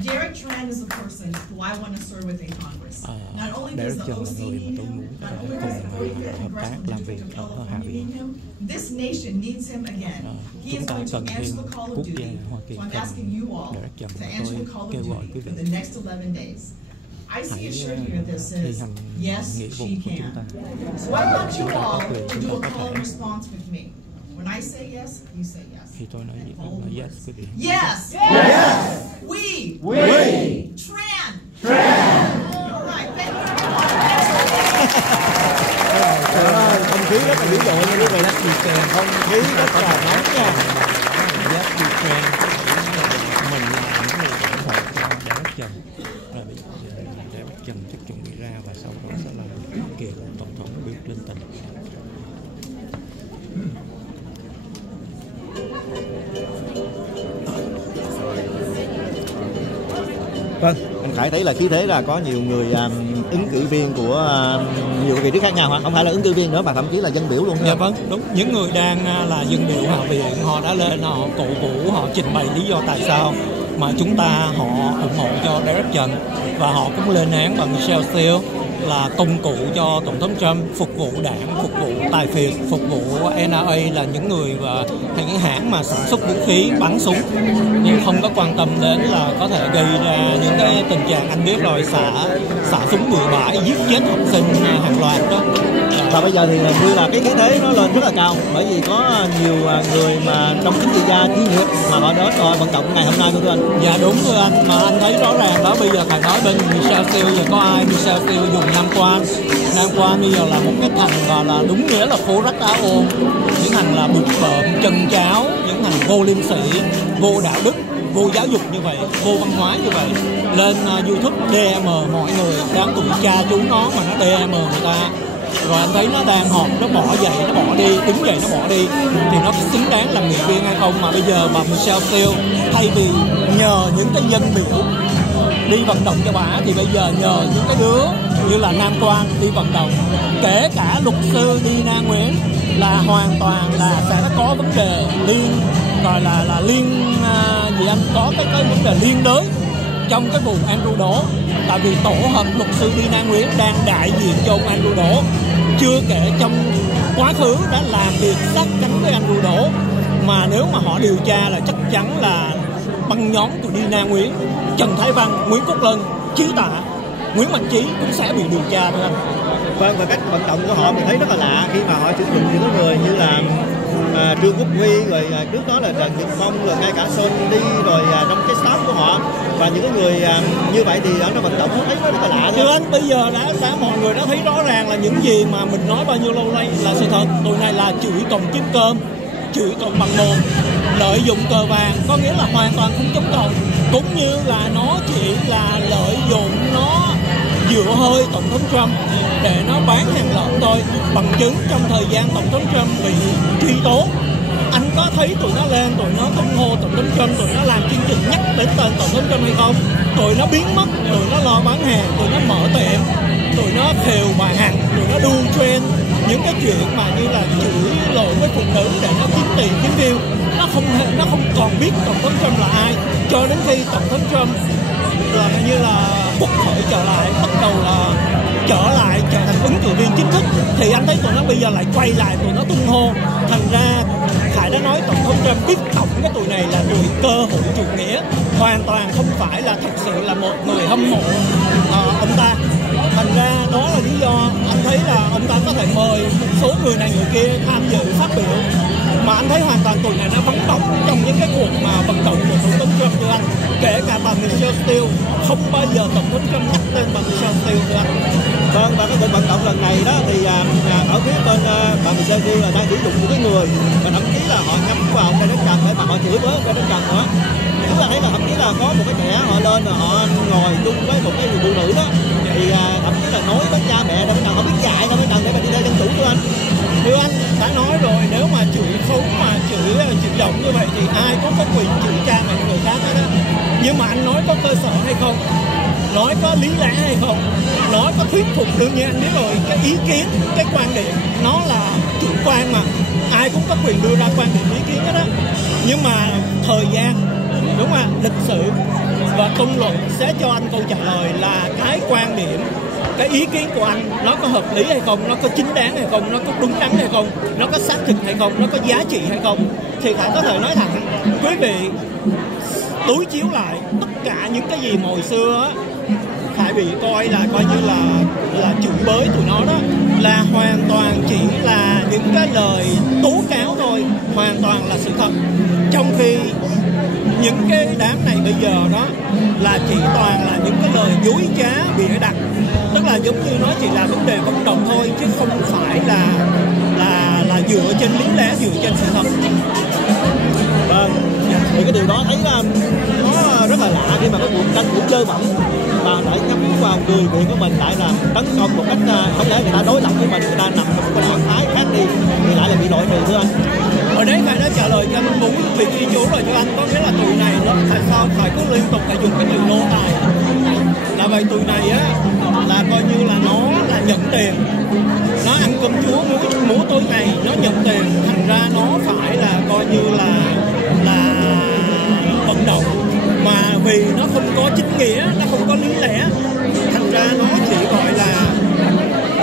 Derek Tran is a person who I want to serve with in Congress. Not only does the OC need him, not only does the 45th Congressional District of California need him, this nation needs him again. He is going to answer the call of duty. So I'm asking you all to answer the call of duty for the next 11 days. I see a shirt here that says, yes, she can. So I want you all to do a call and response with me. When I say yes, you say yes. Yes. Yes. Yes. We. Tran. All right. Thank you. Không khí rất là dữ dội nha quý vị. Không khí rất là nóng nha. Yes, we can. Mình là những người ủng hộ cho Derek Trần. Rồi bây giờ Derek Trần chắc chuẩn bị ra và sau đó sẽ là kỳ tổng thống Bill Clinton. Vâng, anh Khải thấy là khí thế là có nhiều người ứng cử viên của nhiều vị trí khác nhau hả? Không phải là ứng cử viên nữa mà thậm chí là dân biểu luôn. Dạ vâng, đúng. Những người đang là dân biểu Hạ viện, họ đã lên, họ cổ vũ, họ trình bày lý do tại sao mà chúng ta họ ủng hộ cho Derek Trần, và họ cũng lên án bà Michelle Steel là công cụ cho Tổng thống Trump, phục vụ đảng, phục vụ tài phiệt, phục vụ NRA là những người và những hãng mà sản xuất vũ khí bắn súng, nhưng không có quan tâm đến là có thể gây ra những cái tình trạng anh biết rồi, xả súng bừa bãi, giết chết học sinh hàng loạt đó. Và bây giờ thì như là cái khí thế nó lên rất là cao, bởi vì có nhiều người mà trong chính trị gia chuyên nghiệp mà họ đến rồi vận động ngày hôm nay thưa anh. Dạ đúng thưa anh, mà anh thấy rõ ràng đó, bây giờ thầy nói bên Michelle Steel giờ có ai? Michelle Steel dùng Nam Quan bây giờ là một cái thành gọi là đúng nghĩa là phố rách đá ôm, những thằng là bụt bợm, chân cháo, những thằng vô liêm sỉ, vô đạo đức, vô giáo dục như vậy, vô văn hóa như vậy, lên YouTube DM mọi người, đáng tuổi cha chú nó mà nó DM người ta. Rồi anh thấy nó đang họp, nó bỏ dậy, nó bỏ đi, đứng dậy nó bỏ đi, thì nó xứng đáng làm nghị viên hay không? Mà bây giờ bà Michelle Steel thay vì nhờ những cái dân biểu đi vận động cho bà, thì bây giờ nhờ những cái đứa như là Nam Quan đi vận động, kể cả luật sư Dina Nguyễn là hoàn toàn là sẽ có vấn đề gọi là gì anh, có cái vấn đề liên đới trong cái vụ Andrew Đỗ, tại vì tổ hợp luật sư Dina Nguyễn đang đại diện cho ông Andrew Đỗ, chưa kể trong quá khứ đã làm việc sát cánh với Andrew Đỗ, mà nếu mà họ điều tra là chắc chắn là băng nhóm của Dina Nguyễn, Trần Thái Văn, Nguyễn Quốc Lân, Chí Tạ, Nguyễn Mạnh Trí cũng sẽ bị điều tra thôi anh. Vâng, và cách vận động của họ mình thấy rất là lạ khi mà họ sử dụng những người như là Trương Quốc Huy, rồi trước đó là Trần Nhật Phong, rồi ngay cả Sơn đi, rồi trong cái staff của họ, và những cái người như vậy thì nó vận động thấy rất là lạ. Thưa anh, bây giờ đã mọi người đã thấy rõ ràng là những gì mà mình nói bao nhiêu lâu nay là sự thật. Tụi này là chửi cộng kiếm cơm, chửi cộng bằng mồm, lợi dụng cờ vàng, có nghĩa là hoàn toàn không chống cộng, cũng như là nó chỉ là lợi dụng nó dựa hơi tổng thống Trump để nó bán hàng lợn thôi. Bằng chứng trong thời gian tổng thống Trump bị truy tố, anh có thấy tụi nó lên, tụi nó tung hô tổng thống Trump, tụi nó làm chương trình nhắc đến tên tổng thống Trump hay không? Tụi nó biến mất, tụi nó lo bán hàng, tụi nó mở tiệm, tụi nó khều bà Hằng, tụi nó đu trend những cái chuyện mà như là chửi lộn với phụ nữ để nó kiếm tiền kiếm view. Nó không còn biết tổng thống Trump là ai, cho đến khi tổng thống Trump là như là bục khởi trở lại, bắt đầu là trở thành ứng cử viên chính thức, thì anh thấy tụi nó bây giờ lại quay lại, tụi nó tung hô. Thành ra Khải đã nói tổng thống Trump biết tổng cái tụi này là tụi cơ hội chủ nghĩa, hoàn toàn không phải là thật sự là một người hâm mộ ông ta. Thành ra đó là lý do anh thấy là ông ta có thể mời một số người này người kia tham dự phát biểu, mà anh thấy hoàn toàn tụi này nó vắng bóng trong những cái cuộc mà vận động của tổng thống Trump thưa anh. Kể cả bà Michelle Steele, không bao giờ tổng thống Trump nhắc tên bà Michelle Steele thưa anh. Vâng, và cái cuộc vận động lần này đó thì ở phía bên bà Michelle Steele là đang sử dụng những cái người và thậm chí là họ nhắm vào ông Donald Trump để mà họ chửi với ông Donald Trump nữa. Chúng ta thấy là thậm chí là có một cái trẻ họ lên và họ ngồi chung với một cái người phụ nữ đó, thì thậm chí là nói với cha mẹ đâu họ biết dạy đâu mới cần để mà đi theo dân chủ thưa anh. Thưa anh đã nói rồi, nếu mà chửi khốn mà chửi giọng như vậy thì ai cũng có quyền chửi cha mẹ người khác hết á. Nhưng mà anh nói có cơ sở hay không, nói có lý lẽ hay không, nói có thuyết phục, đương nhiên anh biết rồi, cái ý kiến, cái quan điểm nó là chủ quan mà, ai cũng có quyền đưa ra quan điểm ý kiến hết á. Nhưng mà thời gian, đúng không, lịch sử và công luận sẽ cho anh câu trả lời là cái quan điểm, cái ý kiến của anh nó có hợp lý hay không, nó có chính đáng hay không, nó có đúng đắn hay không, nó có xác thực hay không, nó có giá trị hay không. Thì Khải có thể nói thẳng, quý vị đối chiếu lại tất cả những cái gì mà hồi xưa á Khải bị coi như là chửi bới tụi nó đó, là hoàn toàn chỉ là những cái lời tố cáo thôi, hoàn toàn là sự thật. Trong khi những cái đám này bây giờ đó là chỉ toàn là những cái lời dối trá bịa đặt, tức là giống như nó chỉ là vấn đề vận động thôi chứ không phải là dựa trên lý lẽ, dựa trên sự thật. Vâng, thì cái điều đó thấy là nó rất là lạ khi mà cái cuộc tranh cũng dơ bẩn mà lại nhắm vào người Việt của mình, lại là tấn công một cách không lẽ người ta đối lập với mình, người ta nằm trong một cái trạng thái khác đi thì lại là bị loại trừ thưa anh. Ở đấy Khải đã trả lời cho anh đúng việc ghi chú rồi thưa anh, có nghĩa là tụi này nó tại sao phải cứ liên tục phải dùng cái từ nô tài, là vậy tụi này á là coi như là nó là nhận tiền, nó ăn cơm chúa múa tối ngày, nó nhận tiền, thành ra nó phải là coi như là vận động, mà vì nó không có chính nghĩa, nó không có lý lẽ, thành ra nó chỉ gọi là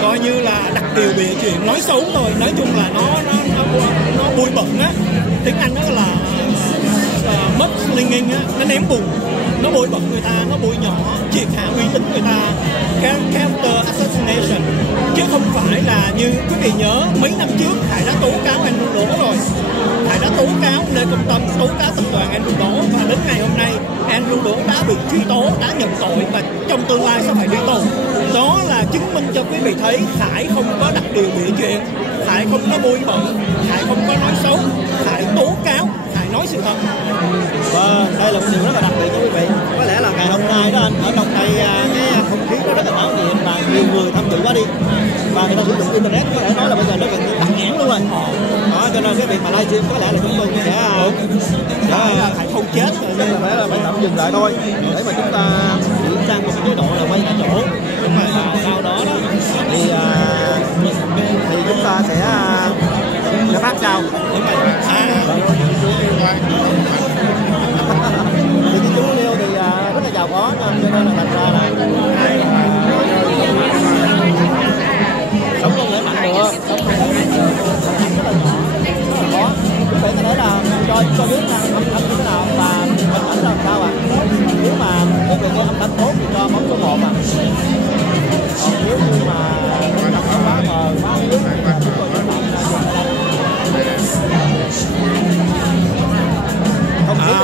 coi như là đặt điều bịa chuyện, nói xấu thôi. Nói chung là nó bôi bẩn á, tiếng Anh đó là mudslinging á, nó ném bùn, nó bôi bẩn người ta, nó bôi nhỏ, triệt hạ uy tín người ta, character assassination, chứ không phải là như quý vị nhớ mấy năm trước Khải đã tố cáo Andrew Đỗ rồi, Khải đã tố cáo Lê Công Tâm, tố cáo tập đoàn Andrew Đỗ, và đến ngày hôm nay Andrew Đỗ đã bị truy tố, đã nhận tội và trong tương lai sẽ phải đi tù. Đó là chứng minh cho quý vị thấy Khải không có đặt điều bịa chuyện, Khải không có bôi bẩn, Khải không có nói xấu, Khải tố cáo, Khải nói sự thật. Và đây là một điều rất là đặc biệt cho quý vị. Có lẽ là ngày hôm nay đó anh, ở trong đây cái không khí nó rất là náo nhiệt và nhiều người tham dự quá đi, và người ta sử dụng internet có thể nói là bây giờ nó gần như tắc nghẽn luôn rồi. Đó, cho nên cái việc mà livestream có lẽ là chúng tôi cũng sẽ Khải không chết nên là phải tạm dừng lại thôi để mà chúng ta chuyển sang một cái chế độ là quay tại chỗ. Đúng rồi, sau đó thì chúng ta sẽ phát sau. Đúng rồi. Thì cái chú Liêu thì rất là giàu có cho nên là thành ra là sống không thể mạnh được, sống không thể mạnh được, rất là nhỏ, rất là khó. Quý vị có thể là cho biết là âm thanh như thế nào và hình ảnh là làm sao ạ? Nếu mà quý vị nghe âm thanh tốt thì cho bấm số 1 ạ. Còn nếu như mà nó quá mờ, quá yếu thì chúng tôi sẽ làm là dùng ở đây.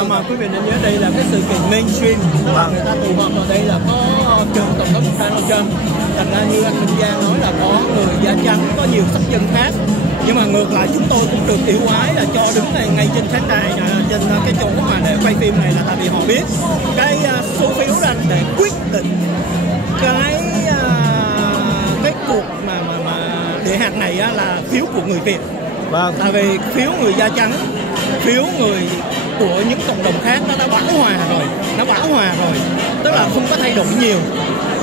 Mà quý vị nên nhớ đây là cái sự kiện mainstream, tức là người ta tụ họp vào đây là có trường tổng thống Donald Trump, thành ra như anh Minh Giang nói là có người da trắng, có nhiều sắc dân khác, nhưng mà ngược lại chúng tôi cũng được yêu ái là cho đứng này ngay trên khán đài, trên cái chỗ mà để quay phim này là tại vì họ biết cái số phiếu ra để quyết định cái hàng này á, là phiếu của người Việt. Tại vì phiếu người da trắng, phiếu người của những cộng đồng khác nó đã bão hòa rồi, tức là không có thay đổi nhiều.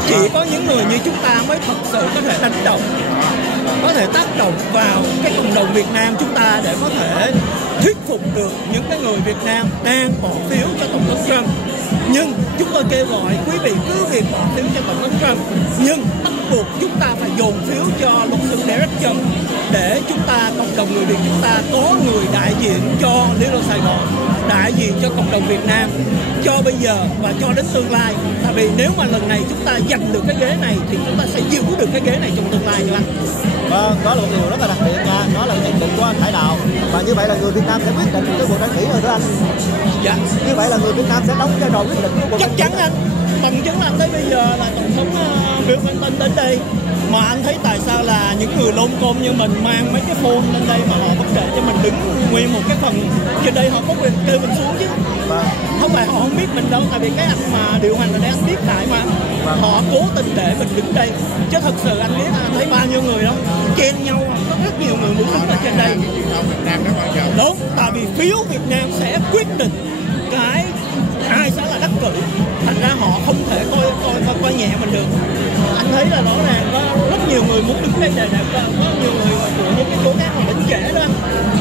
Chỉ có những người như chúng ta mới thật sự có thể đánh động, có thể tác động vào cái cộng đồng Việt Nam chúng ta để có thể thuyết phục được những cái người Việt Nam đang bỏ phiếu cho Tổng thống Trump. Nhưng chúng tôi kêu gọi quý vị cứ việc bỏ phiếu cho Tổng thống Trump, nhưng bắt buộc chúng ta phải dồn phiếu cho luật sư Derek Trump để chúng ta, cộng đồng người Việt chúng ta có người đại diện cho Little Sài Gòn, đại diện cho cộng đồng Việt Nam cho bây giờ và cho đến tương lai. Tại vì nếu mà lần này chúng ta giành được cái ghế này thì chúng ta sẽ giữ được cái ghế này trong tương lai nha anh. Vâng, đó là một điều rất là đặc biệt nha, đó là nhận định của anh Hải Đào, và như vậy là người Việt Nam sẽ quyết định cái cuộc tranh cử rồi thưa anh. Dạ. Như vậy là người Việt Nam sẽ đóng vai trò quyết định của cuộc chắc chắn anh. Bằng chứng là tới bây giờ là tổng thống Bill Clinton đến đây mà anh thấy tại sao là những người lôn côn như mình mang mấy cái phone lên đây mà họ bất kể cho mình đứng nguyên một cái phần trên đây, họ có quyền kêu mình xuống chứ. Không phải họ không biết mình đâu, tại vì cái anh mà điều hành là để anh biết lại mà. Họ cố tình để mình đứng đây, chứ thật sự anh biết anh thấy bao nhiêu người đó chen nhau, có rất nhiều người muốn đứng ở trên đây. Đúng, tại vì phiếu Việt Nam sẽ quyết định cái ai sẽ là đắc cử, thành ra họ không thể coi nhẹ mình được. Anh thấy là rõ ràng có rất nhiều người muốn đứng đây để có nhiều người của những cái chỗ khác họ đến trễ đó,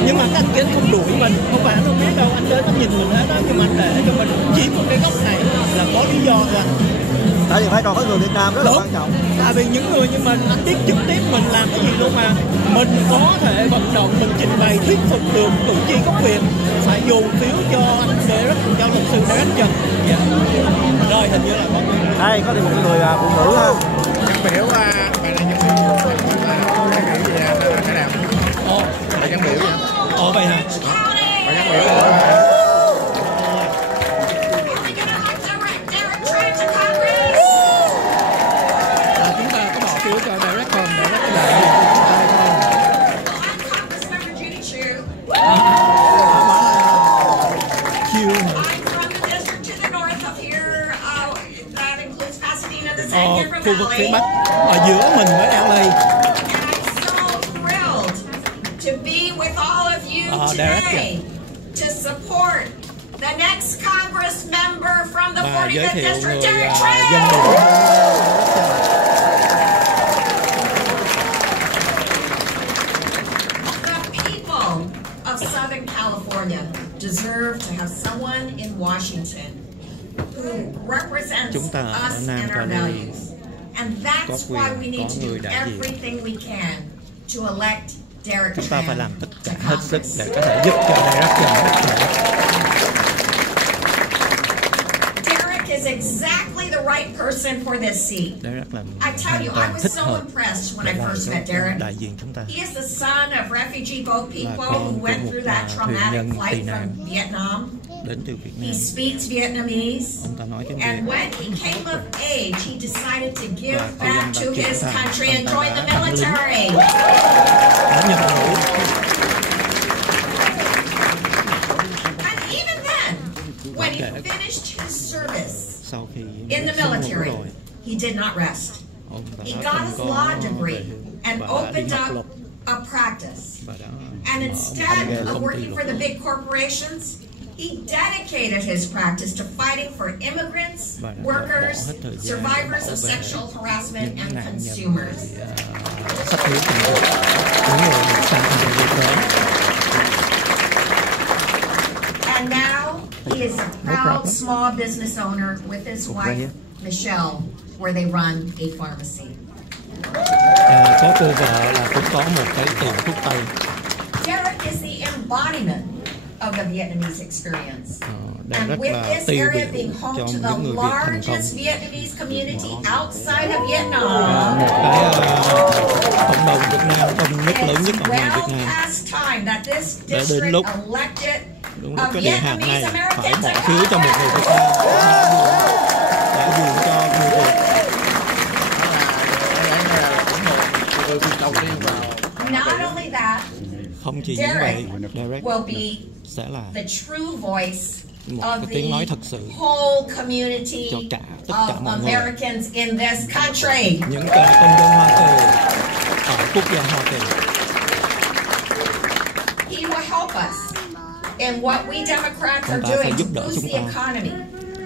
nhưng mà các anh kia không đuổi mình, không phải anh không biết đâu, anh đến anh nhìn mình hết đó, nhưng mà anh để cho mình chiếm một cái góc này là có lý do rồi. Tại vì vai trò của người Việt Nam rất là quan trọng. Tại vì những người như mình, anh biết trực tiếp mình làm cái gì luôn mà, mình có thể vận động, mình trình bày thuyết phục được cử tri gốc Việt phải dồn phiếu cho anh Derek, cho luật sư Derek Trump. Dạ. Rồi hình như là có đây có thêm một người phụ nữ ha. Nhân biểu bà là nhân biểu gì cái nào? Là nhân biểu gì? Vậy hả? Bà nhân biểu chúng ta có bỏ phiếu cho Derek không? Khu vực phía Bắc ở giữa mình với LA. To be with all of you today to support the next Congress member from the 45th District, Derek Trump. The people of Southern California deserve to have someone in Washington who represents us and our values. And that's why we need to do everything we can to elect Derek Chúng ta phải Trump làm tất cả hết sức để có thể giúp cho Derek Trump. Derek is exactly the right person for this seat. I tell you, I was so impressed when I first met Derek. He is the son of refugee boat people who went through that traumatic flight from Vietnam. He speaks Vietnamese, and when he came of age, he decided to give back to his country and join the military. And even then, when he finished his service in the military, he did not rest. He got his law degree and opened up a practice. And instead of working for the big corporations, he dedicated his practice to fighting for immigrants, workers, survivors of sexual harassment, and consumers. And now he is a proud small business owner with his wife, Michelle, where they run a pharmacy. Có cô vợ là cũng có một cái tiệm thuốc tây. Derek is the embodiment of the Vietnamese experience. And with this area being home to the largest Vietnamese community outside of Vietnam, it's well past time that this district elected a Vietnamese American to Not only that, Derek will be the true voice of the whole community of Americans in this country. quốc gia Hoa Kỳ. He will help us in what we Democrats are Ông ta phải doing giúp to đỡ boost chúng the ta. economy,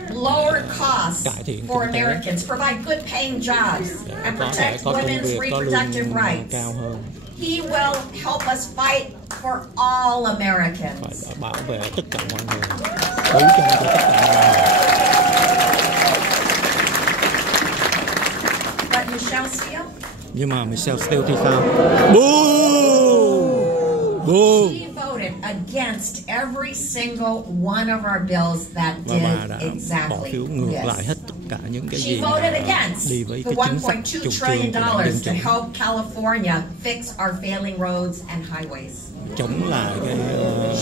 lower costs Cải thiện for kinh tế. Americans, provide good paying jobs, and Có thể protect có công women's việc, có reproductive lương rights. cao hơn. He will help us fight for all Americans. Phải bảo vệ tất cả mọi người, đấu tranh cho tất cả mọi người. But Michelle Steele, Nhưng mà Michelle Steele thì sao? Boo! Boo! she voted against every single one of our bills that Và bà did đã bỏ exactly phiếu ngược lại this. hết tất cả những cái She gì voted mà against đi với the cái chính sách $1.2 chủ trương trillion của Đảng Dân to Chủ, help California fix our failing roads and highways. chống lại cái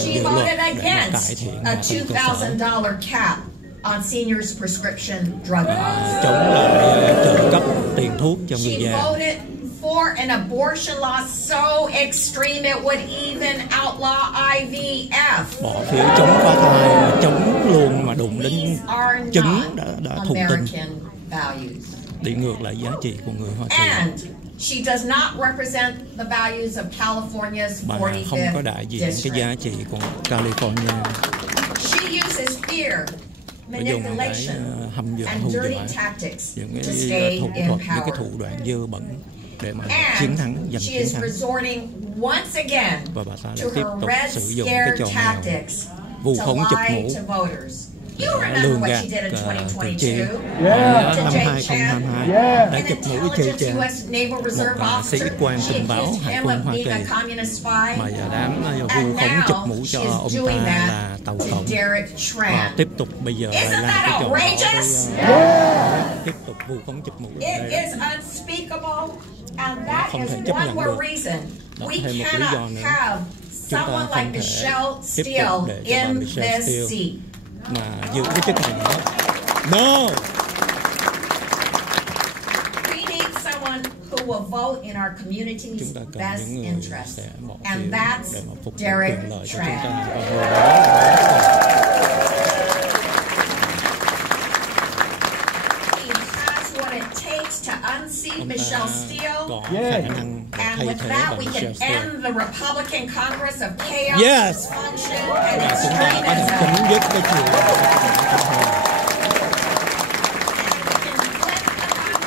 She dự luật voted để mà cải against thiện a hạ tầng cơ sở, $2,000 cap on seniors' prescription drug costs. chống lại trợ cấp tiền thuốc cho người She già. voted for an abortion law so extreme it would even outlaw IVF. Bỏ phiếu chống phá thai, mà chống luôn mà đụng đến These are trứng not đã thụ tinh, American values. đi ngược lại giá trị của người Hoa Kỳ. And she does not represent the values of California's Bà không có 45th đại diện cái district. giá trị của California. She uses fear, Bà dùng cái manipulation, hăm dọa, and hù dirty dọa, tactics những to cái stay thủ in thuật, những cái power. thủ đoạn dơ bẩn để mà chiến thắng, And giành she chiến is thắng. resorting once again Và bà ta to lại tiếp her tục red sử dụng cái scare trò mèo tactics vu to khống chụp lie mũ to voters. You để remember lường what gạt she did in cử tri. 2022 Năm to Jay Chan, 2022 an đã chụp mũi Jay intelligent Chan, U.S. Naval Reserve một sĩ officer. quan She tình báo accused Hải him quân of Hoa being Kỳ, a communist spy. mà giờ đám vu And khống chụp now mũ cho she is ông doing ta that là tàu to cộng. Derek Và Tran. tiếp tục bây giờ lại Isn't làm that cái trò đó outrageous? với tiếp tục vu khống chụp mũ. It Đây is unspeakable, and that không is thể chấp one nhận more được. reason Đó we thêm một lý cannot do nữa. have Chúng ta someone không like thể Michelle tiếp Steele tục để cho bà in Michelle this Steele seat. mà giữ cái chức này nữa. No! We need someone who will vote in our community's Chúng ta cần best những người interest, sẽ bỏ phiếu and để that's mà phục vụ Derek quyền lợi cho chúng Tran. ta. Và người đó He has what it takes to unseat ông Michelle ta Steele. có khả năng để And thay with thế that, bà we can Michelle Steele. end the Republican Congress of chaos, Yes. dysfunction, and Và chúng ta có thể extremism. chấm dứt cái chuyện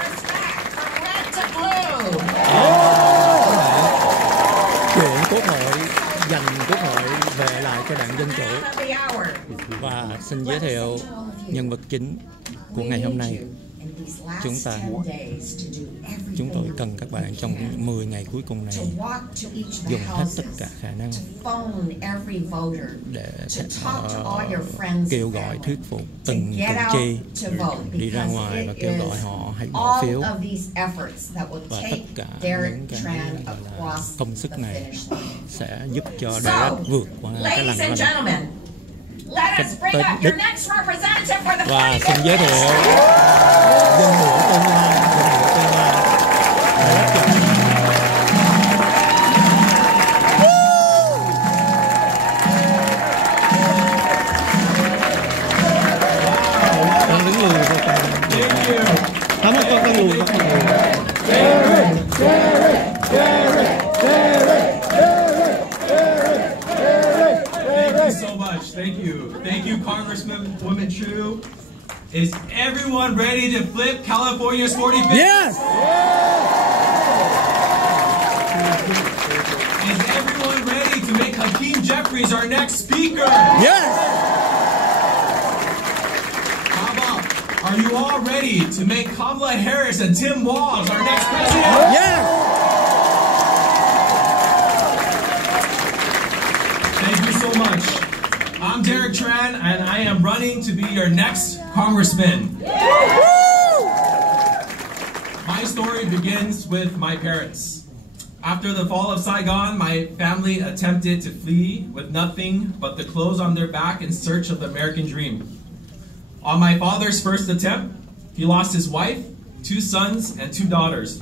Red to blue. chuyển Quốc hội, giành Quốc hội về lại cho Đảng Dân Chủ. Man of the hour. Và xin giới thiệu nhân vật chính của ngày hôm nay. Chúng ta, chúng tôi cần các bạn trong 10 ngày cuối cùng này dùng hết tất cả khả năng để kêu gọi thuyết phục từng cử tri đi ra ngoài và kêu gọi họ hãy bỏ phiếu. Và tất cả những cái công sức này sẽ giúp cho Derek vượt qua cái lằn ranh tới đích. Và xin giới thiệu dân biểu tương lai, con đứng lùi cho con. Không, con lùi, con lùi. Thank you so much. Thank you. Thank you, Congresswoman Chu. Is everyone ready to flip California's 45th? Yes! Is everyone ready to make Hakeem Jeffries our next speaker? Yes! How about, are you all ready to make Kamala Harris and Tim Walz our next president? Yes! Thank you so much. I'm Derek Tran, and I am running to be your next congressman. My story begins with my parents. After the fall of Saigon, my family attempted to flee with nothing but the clothes on their back in search of the American dream. On my father's first attempt, he lost his wife, 2 sons, and 2 daughters.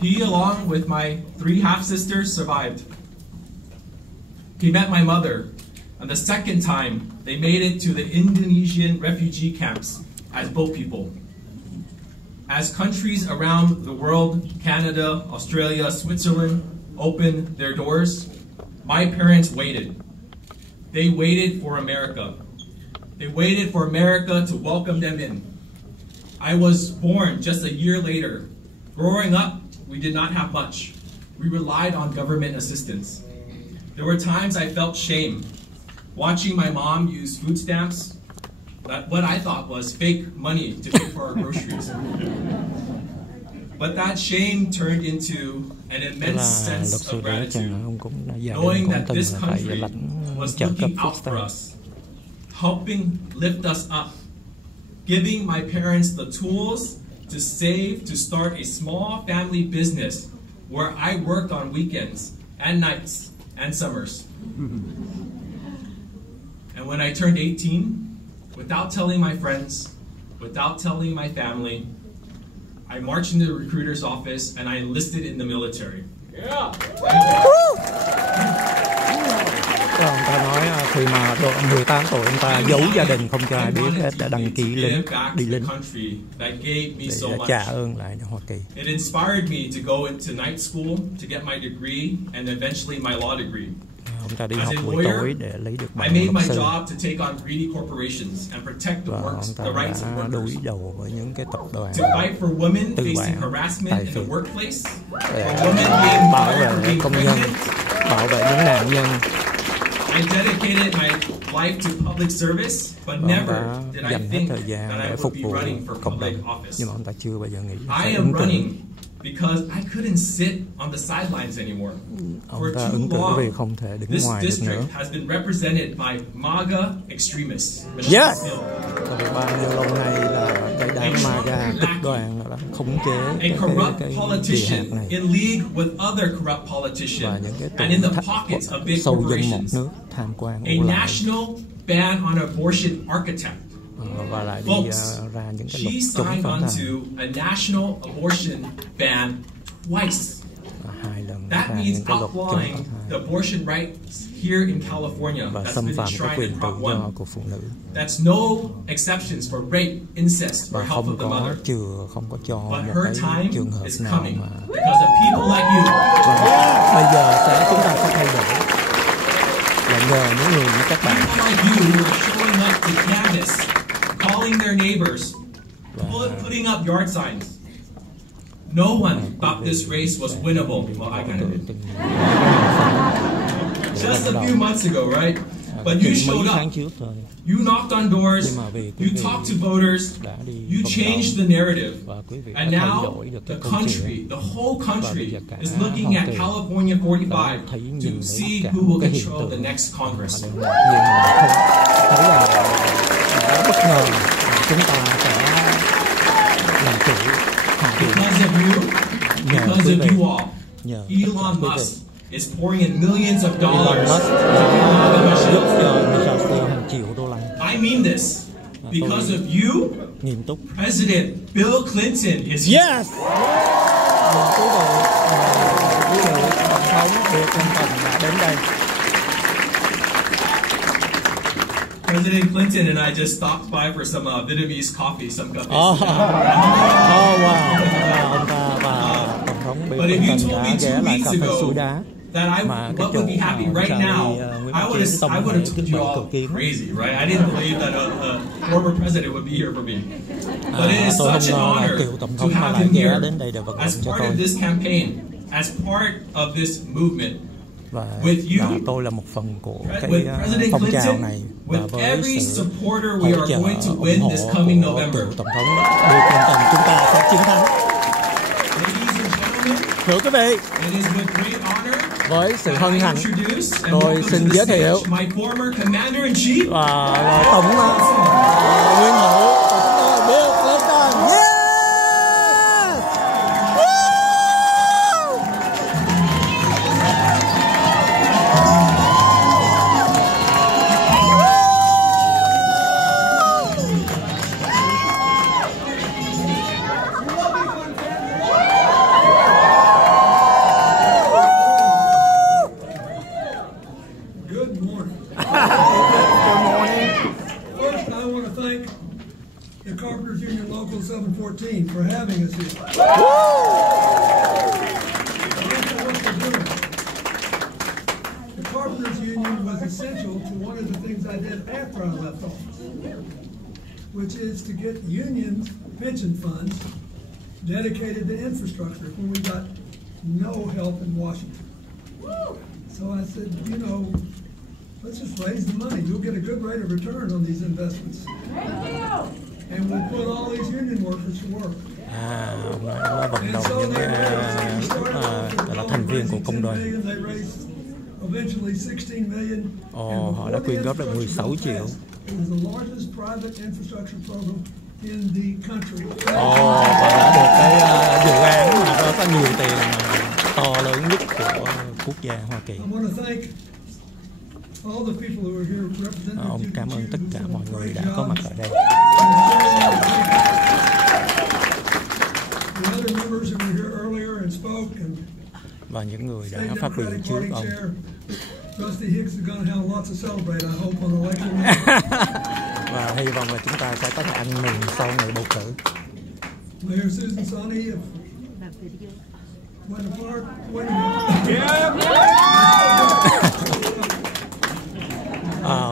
He, along with my 3 half-sisters, survived. He met my mother, and the second time they made it to the Indonesian refugee camps as boat people. As countries around the world, Canada, Australia, Switzerland, opened their doors, my parents waited. They waited for America. They waited for America to welcome them in. I was born just a year later. Growing up, we did not have much. We relied on government assistance. There were times I felt shame watching my mom use food stamps, what I thought was fake money to pay for our groceries. But that shame turned into an immense sense of gratitude, knowing that this country was looking out for us, helping lift us up, giving my parents the tools to save to start a small family business where I worked on weekends and nights and summers. And when I turned 18, without telling my friends, without telling my family, I marched into the recruiter's office and I enlisted in the military. Ông ta nói khi mà độ 18 tuổi ông ta giấu gia đình không cho ai biết hết để đăng ký lính, đi lính để trả ơn lại Hoa Kỳ. It inspired me to go into night school to get my degree and eventually my law degree. Ông ta đi học buổi tối để lấy được bằng I made luật my sư. job to take on greedy corporations and protect the works, the rights of workers. Đối đầu với những cái tập đoàn To fight for women tư facing bản, harassment tài in the phiệt, workplace, để women being bảo fired for vệ being công nhân, pregnant. bảo vệ những nạn nhân. I dedicated my life to public service, but Và never ông did đã I dành hết think thời gian that I để would phục be vụ running for cộng public đồng, office. nhưng mà ông ta chưa bao giờ nghĩ I sẽ am ứng cử. running because I couldn't sit on the sidelines anymore. Ông For ta too ứng cử long, vì không thể đứng this ngoài được nữa. district has been represented by MAGA extremists. Yes! Tại vì bao nhiêu lâu nay là cái đám MAGA cực đoan đã khống chế A cái corrupt địa hạt politician này in league with other corrupt và politicians những cái and in the tụ pockets of big sâu dân một corporations. nước tham quan A ưu lại national ban on abortion architect. và lại đi Folks, ra những cái she luật chống signed phá on thai to a national abortion ban twice. 2 lần That ra means những cái luật chống phá outlawing thai the abortion rights here in California và that's xâm been phạm cái enshrined quyền in tự Prop do 1. của phụ nữ That's no exceptions for rape, incest, or và health không of the có mother. chừa, không có cho But một her cái time trường hợp is nào coming mà because of people like you. và bây giờ chúng ta sẽ thay đổi là nhờ những người như các bạn. People like you who are showing up to canvass, calling their neighbors, putting up yard signs. No one thought this race was winnable. Well, I kind of did. Just a few months ago, right? But you showed up. You knocked on doors. You talked to voters. You changed the narrative. And now the country, the whole country, is looking at California 45 to see who will control the next Congress. Bất ngờ chúng ta sẽ làm chủ Because of you, because of you all, Elon Musk is pouring in millions of dollars to I mean this. Because of you, President Bill Clinton is here. Yes! Tổng thống Bill Clinton đã đến đây. President Clinton and I just stopped by for some Vietnamese coffee, some cafes. Wow. Ông ta và Tổng thống Bill Clinton đã ghé lại cà phê suối đá. That I would be happy right now. I would have told you all crazy, right? I didn't believe that a former president would be here for me. But it is such an honor to have him here as part of this campaign, as part of this movement. With you, tôi là một phần của cái President phong trào Clinton, này with và với every sự supporter hỗ we are trợ going to ủng win hộ this coming của November. cựu Tổng thống Bill Clinton, chúng ta sẽ chiến thắng. Thưa quý vị, It is with great honor với sự hân hạnh, introduce and tôi welcome xin to giới the thiệu stage my former commander-in-chief, và Tổng nguyên thủ của chúng tôi Bill Clinton. Yes! First, I want to thank the Carpenters Union Local 714 for having us here. The Carpenters Union was essential to one of the things I did after I left office, which is to get unions, pension funds, dedicated to infrastructure when we got no help in Washington. So I said, you know, let's just raise the money. You'll get a good rate of return on these investments. And we'll put all these union workers to work. Ông nói vận động những là thành viên của công đoàn. Họ đã quyên góp được 16 triệu. Và đã được cái dự án mà có nhiều tiền to lớn nhất của quốc gia Hoa Kỳ. Ông cảm ơn tất cả mọi người đã có mặt ở đây. Và những người đã phát biểu trước ông. Và hy vọng là chúng ta sẽ có thể ăn mừng sau ngày bầu cử.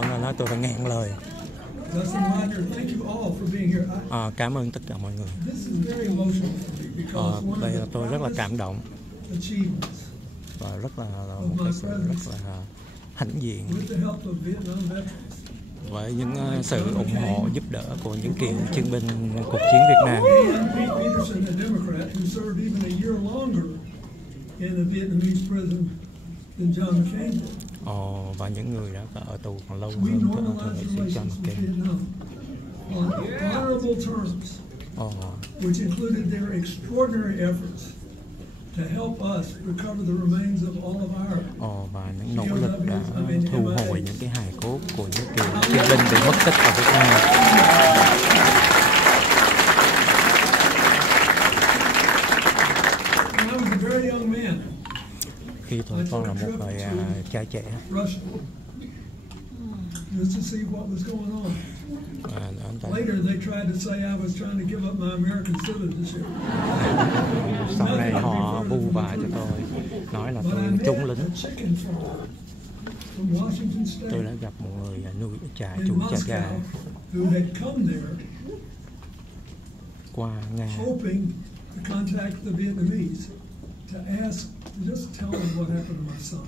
Nó nói tôi phải ngẹn lời. Cảm ơn tất cả mọi người. Đây là tôi rất là cảm động và rất là hãnh diện với những sự ủng hộ giúp đỡ của những cựu chiến binh cuộc chiến Việt Nam. Và những người đã ở tù còn lâu hơn thượng nghị sĩ John McCain. Which included their extraordinary efforts to help us recover the remains of all of our. Và những nỗ lực đã thu hồi những cái hài cốt của những cựu chiến binh bị mất tích ở Việt Nam. Khi tôi còn là một người trai trẻ. Just to see what was going on. Later they tried to say I was trying to give up my American citizenship. Sau này họ vu vạ cho tôi, nói là tôi trúng lính. Tôi đã gặp một người nuôi chủ trại gà qua Nga. Hoping to contact the Vietnamese to ask, to just tell them what happened to my son.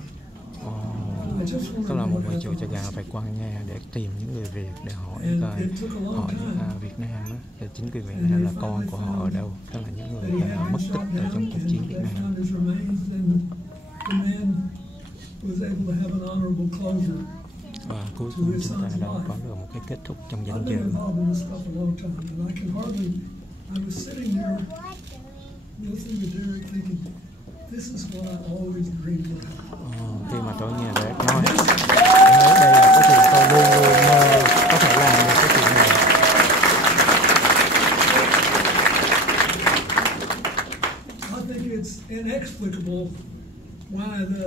Tức là một người chủ trại gà phải qua Nga để tìm những người Việt để hỏi Việt Nam đó, để chính quyền Việt Nam là con của họ ở đâu, tức là những người đã mất tích ở trong cuộc chiến Việt Nam. Và cuối cùng chúng ta đã có được một cái kết thúc trong danh dự. Khi mà tôi nghe Derek nói, đây là cái chuyện tôi luôn luôn mơ có thể làm được cái chuyện này. I think it's inexplicable why the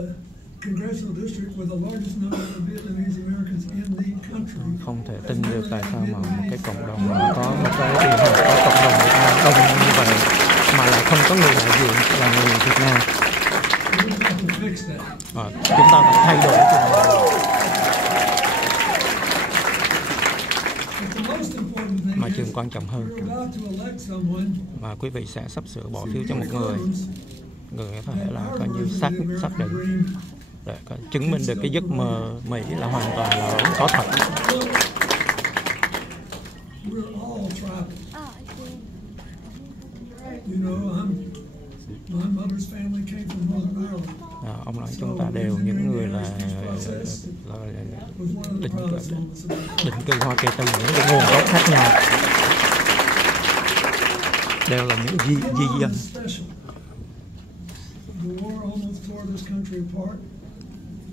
congressional district with the largest number of Vietnamese Americans in the country. Không thể tin được tại sao mà cái cộng đồng mà có một cái trường hợp có cộng đồng Việt Nam đông như vậy mà lại không có người đại diện là người Việt Nam. Chúng ta phải thay đổi chuyện này. Mà chuyện quan trọng hơn mà quý vị sẽ sắp sửa bỏ phiếu cho một người có thể là coi như xác định để chứng minh được cái giấc mơ Mỹ là hoàn toàn là có thật. Ông nói chúng ta đều những người là định cư Hoa Kỳ từ những cái nguồn gốc khác nhau, đều là những di dân.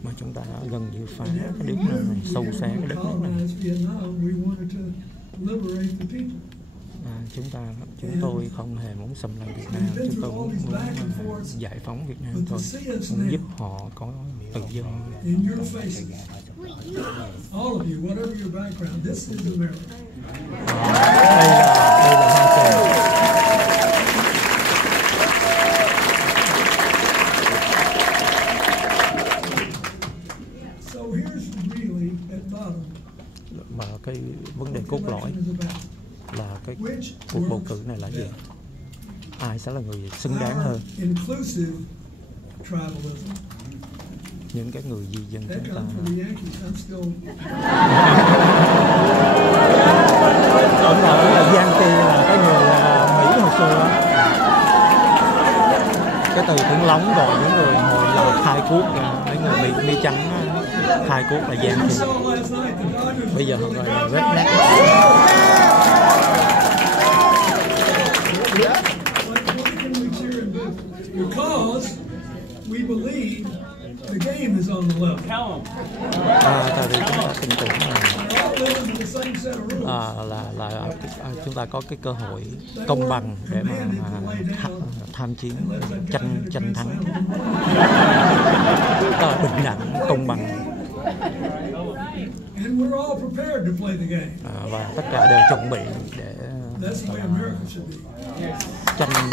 Mà chúng ta đã gần như phá cái nước này, sâu xé cái đất nước này. Chúng tôi không hề muốn xâm lăng Việt Nam, chúng tôi muốn giải phóng Việt Nam thôi, muốn giúp họ có tự do. Đây là here's really at bottom mà cái vấn đề cốt lõi là cái cuộc bầu cử này là gì? Ai sẽ là người xứng đáng hơn? Inclusive tribalism. Những cái người di dân chúng ta. Ông nói là Yankee là cái người Mỹ hồi xưa. Cái từ Thượng Lóng gọi những người hồi là khai quốc, mấy người Mỹ trắng khai quốc là Yankee. Bây giờ họ gọi là redneck. Because we believe the game is on the level. Tại vì chúng ta tin tưởng là chúng ta có cái cơ hội công bằng để mà tham chiến tranh thắng, bình đẳng công bằng. Và tất cả đều chuẩn bị để tranh